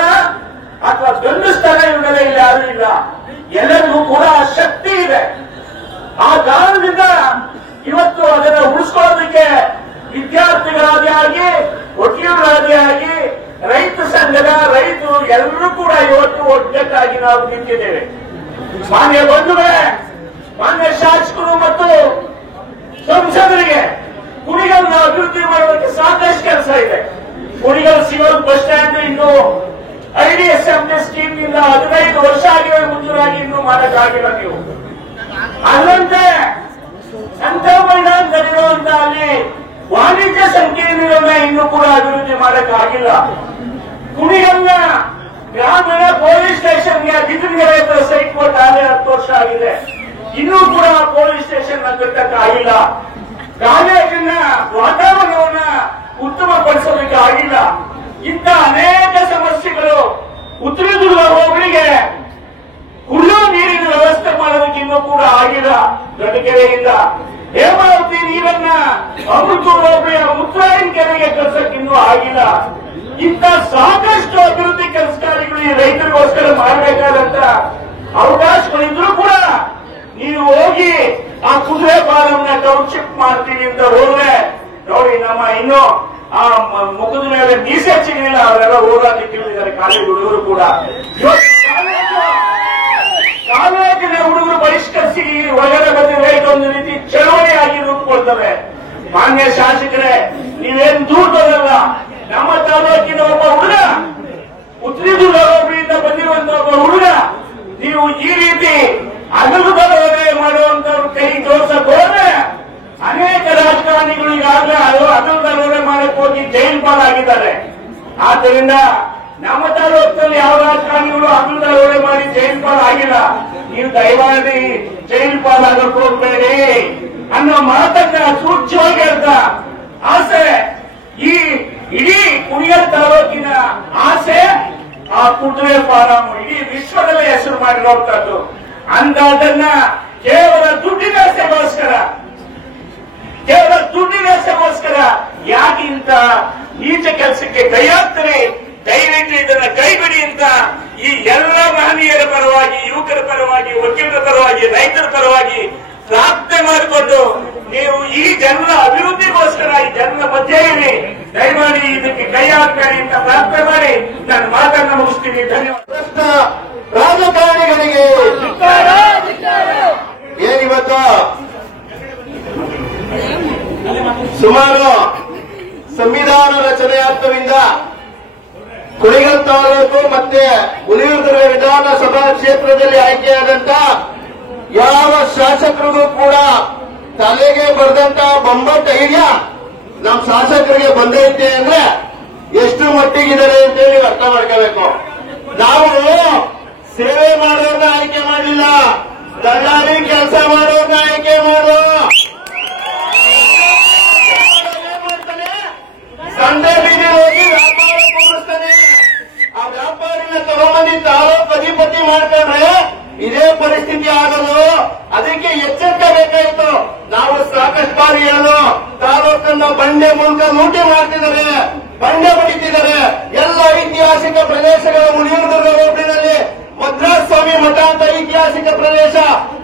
ಅಥವಾ ಗಂಡಸ್ತಾನ ಇವರೆಲ್ಲ ಇಲ್ಲಿ ಯಾರು ಇಲ್ಲ. ಎಲ್ಲರಿಗೂ ಕೂಡ ಶಕ್ತಿ ಇದೆ. ಆ ಕಾರಣದಿಂದ ಇವತ್ತು ಅದನ್ನು ಉಳಿಸ್ಕೊಳ್ಳೋದಕ್ಕೆ ವಿದ್ಯಾರ್ಥಿಗಳಾದಿ ಆಗಿ, ವಕೀಲರಾದಿ ಆಗಿ, ರೈತ ಸಂಘದ ರೈತರು ಎಲ್ಲರೂ ಕೂಡ ಇವತ್ತು ಒಗ್ಗಟ್ಟಾಗಿ ನಾವು ನಿಂತಿದ್ದೇವೆ. ಮಾನ್ಯ ಬಂಧುಗಳೇ, ಮಾನ್ಯ ಶಾಸಕರು ಮತ್ತು ಸಂಸದರಿಗೆ ಕುಣಿಗಲ್ನ ಅಭಿವೃದ್ಧಿ ಮಾಡೋದಕ್ಕೆ ಸಾಕಷ್ಟು ಕೆಲಸ ಇದೆ. ಕುಣಿಗಲ್ ಸಿಗೋದು ಬಸ್ ಸ್ಟ್ಯಾಂಡ್ ಇನ್ನು IDSMT ಸ್ಕೀಮ್ ನಿಂದ 15 ವರ್ಷ ಆಗಿವೆ, ಮುಂಚೂರಾಗಿ ಇನ್ನೂ ಮಾಡಕ್ಕಾಗಿಲ್ಲ. ನೀವು ಅದರಂತೆ ಸಂತ ಮೈದಾನದಲ್ಲಿರುವಂತಹ ಅಲ್ಲಿ ವಾಣಿಜ್ಯ ಸಂಕೀರ್ಣಗಳನ್ನ ಇನ್ನೂ ಕೂಡ ಅಭಿವೃದ್ಧಿ ಮಾಡಕ್ಕಾಗಿಲ್ಲ. ಕುಣಿಗಲ್ನ ಗ್ರಾಮೀಣ ಪೊಲೀಸ್ ಸ್ಟೇಷನ್ಗೆ ಬಿದಿರುಗೆರೆ ಹತ್ರ ಸೈಟ್ ಕೊಟ್ಟು 10 ವರ್ಷ ಆಗಿದೆ, ಇನ್ನೂ ಕೂಡ ಪೊಲೀಸ್ ಸ್ಟೇಷನ್ ಕಟ್ಟಕ್ಕಾಗಿಲ್ಲ. ಕಾಲೇಜಿನ ವಾತಾವರಣವನ್ನ ಉತ್ತಮಪಡಿಸೋದಕ್ಕೆ ಆಗಿಲ್ಲ. ಇಂಥ ಅನೇಕ ಸಮಸ್ಯೆಗಳು ಉತ್ತರದುರ್ಗ ಹೋಬಳಿಗೆ ಕುಡಿಯೋ ನೀರಿನ ವ್ಯವಸ್ಥೆ ಮಾಡೋದಕ್ಕೆ ಇನ್ನೂ ಕೂಡ ಆಗಿಲ್ಲ. ದೊಡ್ಡಕೆರೆಯಿಂದ ಹೇಮಾವತಿ ನೀರನ್ನ ಅಮೃತೂರು ಹೋಬಳಿಯ ಮುತ್ತರಾಯನ ಕೆರೆಗೆ ಕಳಿಸಕ್ಕೆ ಇನ್ನೂ ಆಗಿಲ್ಲ. ಇಂಥ ಸಾಕಷ್ಟು ಅಭಿವೃದ್ಧಿ ಕೆಲಸ ಕಾರ್ಯಗಳು ಈ ರೈತರಿಗೋಸ್ಕರ ಮಾಡಬೇಕಾದಂತ ಅವಕಾಶಗಳಿದ್ರೂ ಕೂಡ ನೀವು ಹೋಗಿ ಆ ಕುದುರೆ ಫಾರಂನ ಟೌನ್ಶಿಪ್ ಮಾಡ್ತೀವಿ ಅಂತ ಹೋದ್ರೆ ನೋಡಿ, ನಮ್ಮ ಇನ್ನೂ ಆ ಮುಖದ ಮೇಲೆ ಮೀಸೆ ಚಿಗಲಿಲ್ಲ, ಅವರೆಲ್ಲ ಹೋರಾಟಕ್ಕಿಳಿದ್ದಾರೆ ಕಾಲೇಜ್ ಹುಡುಗರು ಕೂಡ. ಕಾಲೇಜಿನ ಹುಡುಗರು ಬಹಿಷ್ಕರಿಸಿ ಒಳಗಡೆ ಬಂದಿವೆ, ಒಂದು ರೀತಿ ಚಳವಳಿಯಾಗಿ ರೂಪುಕೊಳ್ತವೆ. ಮಾನ್ಯ ಶಾಸಕರೇ, ನೀವೇನು ದೂರದಲ್ಲ, ನಮ್ಮ ತಾಲೂಕಿನ ಒಬ್ಬ ಹುಡುಗ, ಉತ್ತರದುರ್ಗ ಹೋಬಳಿಯಿಂದ ಬಂದಿರುವಂತ ಒಬ್ಬ ಹುಡುಗ, ನೀವು ಈ ರೀತಿ ಅಗಲು ದರೋಡೆ ಮಾಡುವಂತವ್ರು ಕೈ ತೋರ್ಸಕ್ ಹೋದ್ರೆ ಅನೇಕ ರಾಜಕಾರಣಿಗಳು ಈಗಾಗಲೇ ಅಗಲು ದರೋಡೆ ಮಾಡಕ್ ಹೋಗಿ ಜೈಲು ಪಾಲಾಗಿದ್ದಾರೆ. ಆದ್ದರಿಂದ ನಮ್ಮ ತಾಲೂಕಿನಲ್ಲಿ ಯಾವ ರಾಜಕಾರಣಿಗಳು ಅಗಲು ದರೋಡೆ ಮಾಡಿ ಜೈಲು ಪಾಲಾಗಿಲ್ಲ. ನೀವು ದಯಮಾಡಿ ಜೈಲು ಪಾಲಾಗಕ್ಕೆ ಹೋಗ್ಬೇಡಿ ಅನ್ನೋ ಮಾತನ್ನ ಸೂಚ್ಯವಾಗಿ ಹೇಳ್ತಾ ಆಸೆ, ಈ ಇಡೀ ಕುಣಿಗಲ್ ತಾಲೂಕಿನ ಆಸೆ ಆ ಕುದುರೆ ಫಾರಂ ಇಡೀ ವಿಶ್ವದಲ್ಲೇ ಹೆಸರು ಮಾಡಿರುವಂತದ್ದು. ಅಂತದನ್ನ ಕೇವಲ ದುಡ್ಡಿನ ಆಸೆಗೋಸ್ಕರ ಯಾಕೆ ಇಂತ ನೀಚ ಕೆಲಸಕ್ಕೆ ಕೈ ಹಾಕ್ತಾರೆ? ದಯವಿಟ್ಟು ಇದನ್ನ ಕೈಬಿಡಿ ಅಂತ ಈ ಎಲ್ಲ ಮಹನೀಯರ ಪರವಾಗಿ, ಯುವಕರ ಪರವಾಗಿ, ವಕೀಲರ ಪರವಾಗಿ, ರೈತರ ಪರವಾಗಿ ಪ್ರಾರ್ಥನೆ ಮಾಡಿಕೊಂಡು ನೀವು ಈ ಜನರ ಅಭಿವೃದ್ಧಿಗೋಸ್ಕರ ಈ ಜನರ ಮಧ್ಯೆ ಇರಿ, ದಯಮಾಡಿ ಇದಕ್ಕೆ ಕೈ ಹಾಕಬೇಡಿ ಅಂತ ಪ್ರಾರ್ಥನೆ ಮಾಡಿ ನಾನು ಮಾತನ್ನ ಮುಗಿಸ್ತೀನಿ. ಧನ್ಯವಾದ. ರಾಜಕಾರಣಿಗಳಿಗೆ ಏನಿವತ್ತು ಸುಮಾರು ಸಂವಿಧಾನ ರಚನೆಯಾತ್ಮದಿಂದ ಕುಣಿಗಲ್ ತಾಲೂಕು ಮತ್ತೆ ಹುಲಿಯೂರು ವಿಧಾನಸಭಾ ಕ್ಷೇತ್ರದಲ್ಲಿ ಆಯ್ಕೆಯಾದಂತ ಯಾವ ಶಾಸಕರಿಗೂ ಕೂಡ ತಲೆಗೆ ಬರೆದಂತ ಬೊಂಬ ಧೈರ್ಯ ನಮ್ಮ ಶಾಸಕರಿಗೆ ಬಂದೈತೆ ಅಂದ್ರೆ ಎಷ್ಟು ಮಟ್ಟಿಗಿದ್ದಾರೆ ಅಂತೇಳಿ ನೀವು ಅರ್ಥ ಮಾಡ್ಕೋಬೇಕು. ನಾವು ಸೇವೆ ಮಾಡೋರ್ನ ಆಯ್ಕೆ ಮಾಡಲಿಲ್ಲ, ದಳ್ಳಾರಿ ಕೆಲಸ ಮಾಡೋರ್ನ ಆಯ್ಕೆ ಮಾಡೋ. ಸಂಡೆ ಬೀದಿ ಹೋಗಿ ವ್ಯಾಪಾರ ಕೂಡಿಸ್ತಾನೆ. ಆ ವ್ಯಾಪಾರಿನ ತಗೊಂಬಂದಿ ತಾರೋ ಪತಿ ಮಾಡ್ಕೊಂಡ್ರೆ ಇದೇ ಪರಿಸ್ಥಿತಿ ಆಗೋದು. ಅದಕ್ಕೆ ಎಚ್ಚರಿಕೆ ಬೇಕಾಯಿತು. ನಾವು ಸಾಕಷ್ಟು ಬಾರಿ ಹೇಳೋದು, ತಾಲೂಕನ್ನ ಬಂಡೆ ಮೂಲಕ ಲೂಟಿ ಮಾಡ್ತಿದ್ದಾರೆ, ಬಂಡೆ ಬಡಿತಿದ್ದಾರೆ. ಎಲ್ಲ ಐತಿಹಾಸಿಕ ಪ್ರದೇಶಗಳ ಮುನಿಯನದುರ್ಗ ಹೋಬಳಿನಲ್ಲಿ ಮದ್ರಾಸ್ವಾಮಿ ಮಠ ಅಂತ ಐತಿಹಾಸಿಕ ಪ್ರದೇಶ,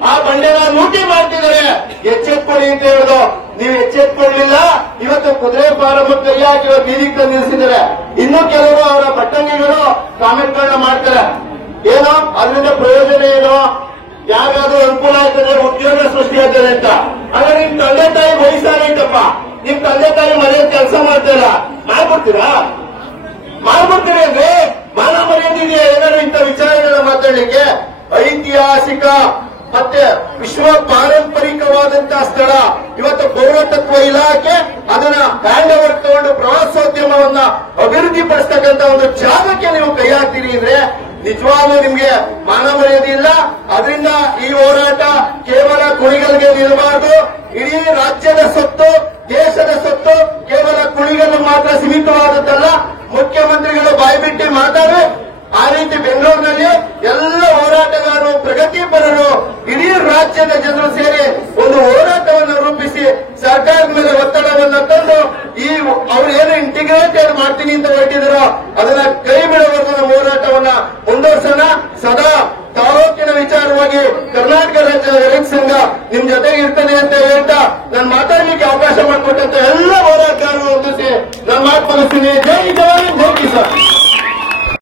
ಆ ಬಂಡೆನ ಲೂಟಿ ಮಾಡ್ತಿದ್ದಾರೆ. ಎಚ್ಚೆತ್ಕೊಳ್ಳಿ ಅಂತ ಹೇಳುದು. ನೀವು ಎಚ್ಚೆತ್ಕೊಳ್ಳಿಲ್ಲ. ಇವತ್ತು ಕುದುರೆ ಫಾರಂ ಕೈ ಹಾಕಿ ಬೀದಿಗೆ ತಂದು ನಿಲ್ಲಿಸಿದ್ದಾರೆ. ಇನ್ನೂ ಕೆಲವರು ಅವರ ಪಟ್ಟಂಗಿಗಳು ಕಾಮೆಂಟ್ಗಳನ್ನ ಮಾಡ್ತಾರೆ. ಏನೋ ಅದರಿಂದ ಪ್ರಯೋಜನ ಏನು, ಯಾವ್ದಾದ್ರು ಅನುಕೂಲ ಆಗ್ತದೆ, ಉದ್ಯೋಗ ಸೃಷ್ಟಿ ಆಗ್ತದೆ ಅಂತ. ಆದ್ರೆ ನಿಮ್ ತಂದೆ ತಾಯಿ ವಯಸ್ಸಾಗೈತಪ್ಪ, ನಿಮ್ ತಂದೆ ತಾಯಿ ಮನೆಯಲ್ಲಿ ಕೆಲಸ ಮಾಡ್ತಾರ, ಮಾಡ್ಬಿಡ್ತೀರಿ ಅಂದ್ರೆ ಮಾನ ಮರ್ಯಾದಿದೆಯಾ ಏನಾದ್ರು ಇಂಥ ವಿಚಾರಗಳನ್ನ ಮಾತಾಡ್ಲಿಕ್ಕೆ? ಐತಿಹಾಸಿಕ ಮತ್ತೆ ವಿಶ್ವ ಪಾರಂಪರಿಕವಾದಂತಹ ಸ್ಥಳ. ಇವತ್ತು ಪೌರತತ್ವ ಇಲಾಖೆ ಅದನ್ನ ಹ್ಯಾಂಡ್ ಓವರ್ ತಗೊಂಡು ಪ್ರವಾಸೋದ್ಯಮವನ್ನ ಅಭಿವೃದ್ಧಿ ಪಡಿಸ್ತಕ್ಕಂಥ ಒಂದು ಜಾಗಕ್ಕೆ ನೀವು ಕೈ ಹಾಕ್ತೀರಿ ಅಂದ್ರೆ ನಿಜವಾಗ್ಲೂ ನಿಮ್ಗೆ ಮಾನ ಮರ್ಯಾದೆ ಇಲ್ಲ. ಅದರಿಂದ ಈ ಹೋರಾಟ ಕೇವಲ ಕುಣಿಗಲ್ಗೆ ನಿಲ್ಲಬಾರದು. ಇಡೀ ರಾಜ್ಯದ ಸೊತ್ತು, ದೇಶದ ಸೊತ್ತು ಕೇವಲ ಕುಣಿಗಲ್ ಮಾತ್ರ ಸೀಮಿತವಾದದ್ದಲ್ಲ. ಮುಖ್ಯಮಂತ್ರಿಗಳು ಬಾಯ್ಬಿಟ್ಟು ಮಾತಾಡಿ ಆ ರೀತಿ ಬೆಂಗಳೂರಿನಲ್ಲಿ ಎಲ್ಲ ಹೋರಾಟಗಾರರು, ಪ್ರಗತಿಪರರು, ಇಡೀ ರಾಜ್ಯದ ಜನರು ಸೇರಿ ಒಂದು ಹೋರಾಟವನ್ನು ರೂಪಿಸಿ ಸರ್ಕಾರದ ಮೇಲೆ ಒತ್ತಡವನ್ನು ತಂದು ಈ ಅವ್ರು ಏನು ಇಂಟಿಗ್ರೇಟೆಡ್ ಮಾಡ್ತೀನಿ ಅಂತ ಹೊರಟಿದಾರೋ ಅದನ್ನ ಕೈ ಬಿಡುವವರೆಗೂ ನಮ್ಮ ಹೋರಾಟವನ್ನ ಮುಂದುವರ್ಸೋಣ. ಸದಾ ತಾಲೂಕಿನ ವಿಚಾರವಾಗಿ ಕರ್ನಾಟಕ ರಾಜ್ಯ ರೈತ ಸಂಘ ನಿಮ್ ಜೊತೆಗೆ ಇರ್ತದೆ ಅಂತ ಹೇಳ್ತಾ ನಾನು ಮಾತಾಡ್ಲಿಕ್ಕೆ ಅವಕಾಶ ಮಾಡಿಕೊಟ್ಟಂತ ಎಲ್ಲ ಹೋರಾಟಗಾರರು ಹೊಂದಿಸಿ ನಾನು ಮಾತು ಮುಗಿಸ್ತೀನಿ. ಜೈ ಜವಾನ್, ಜೈ ಕಿಸಾನ್.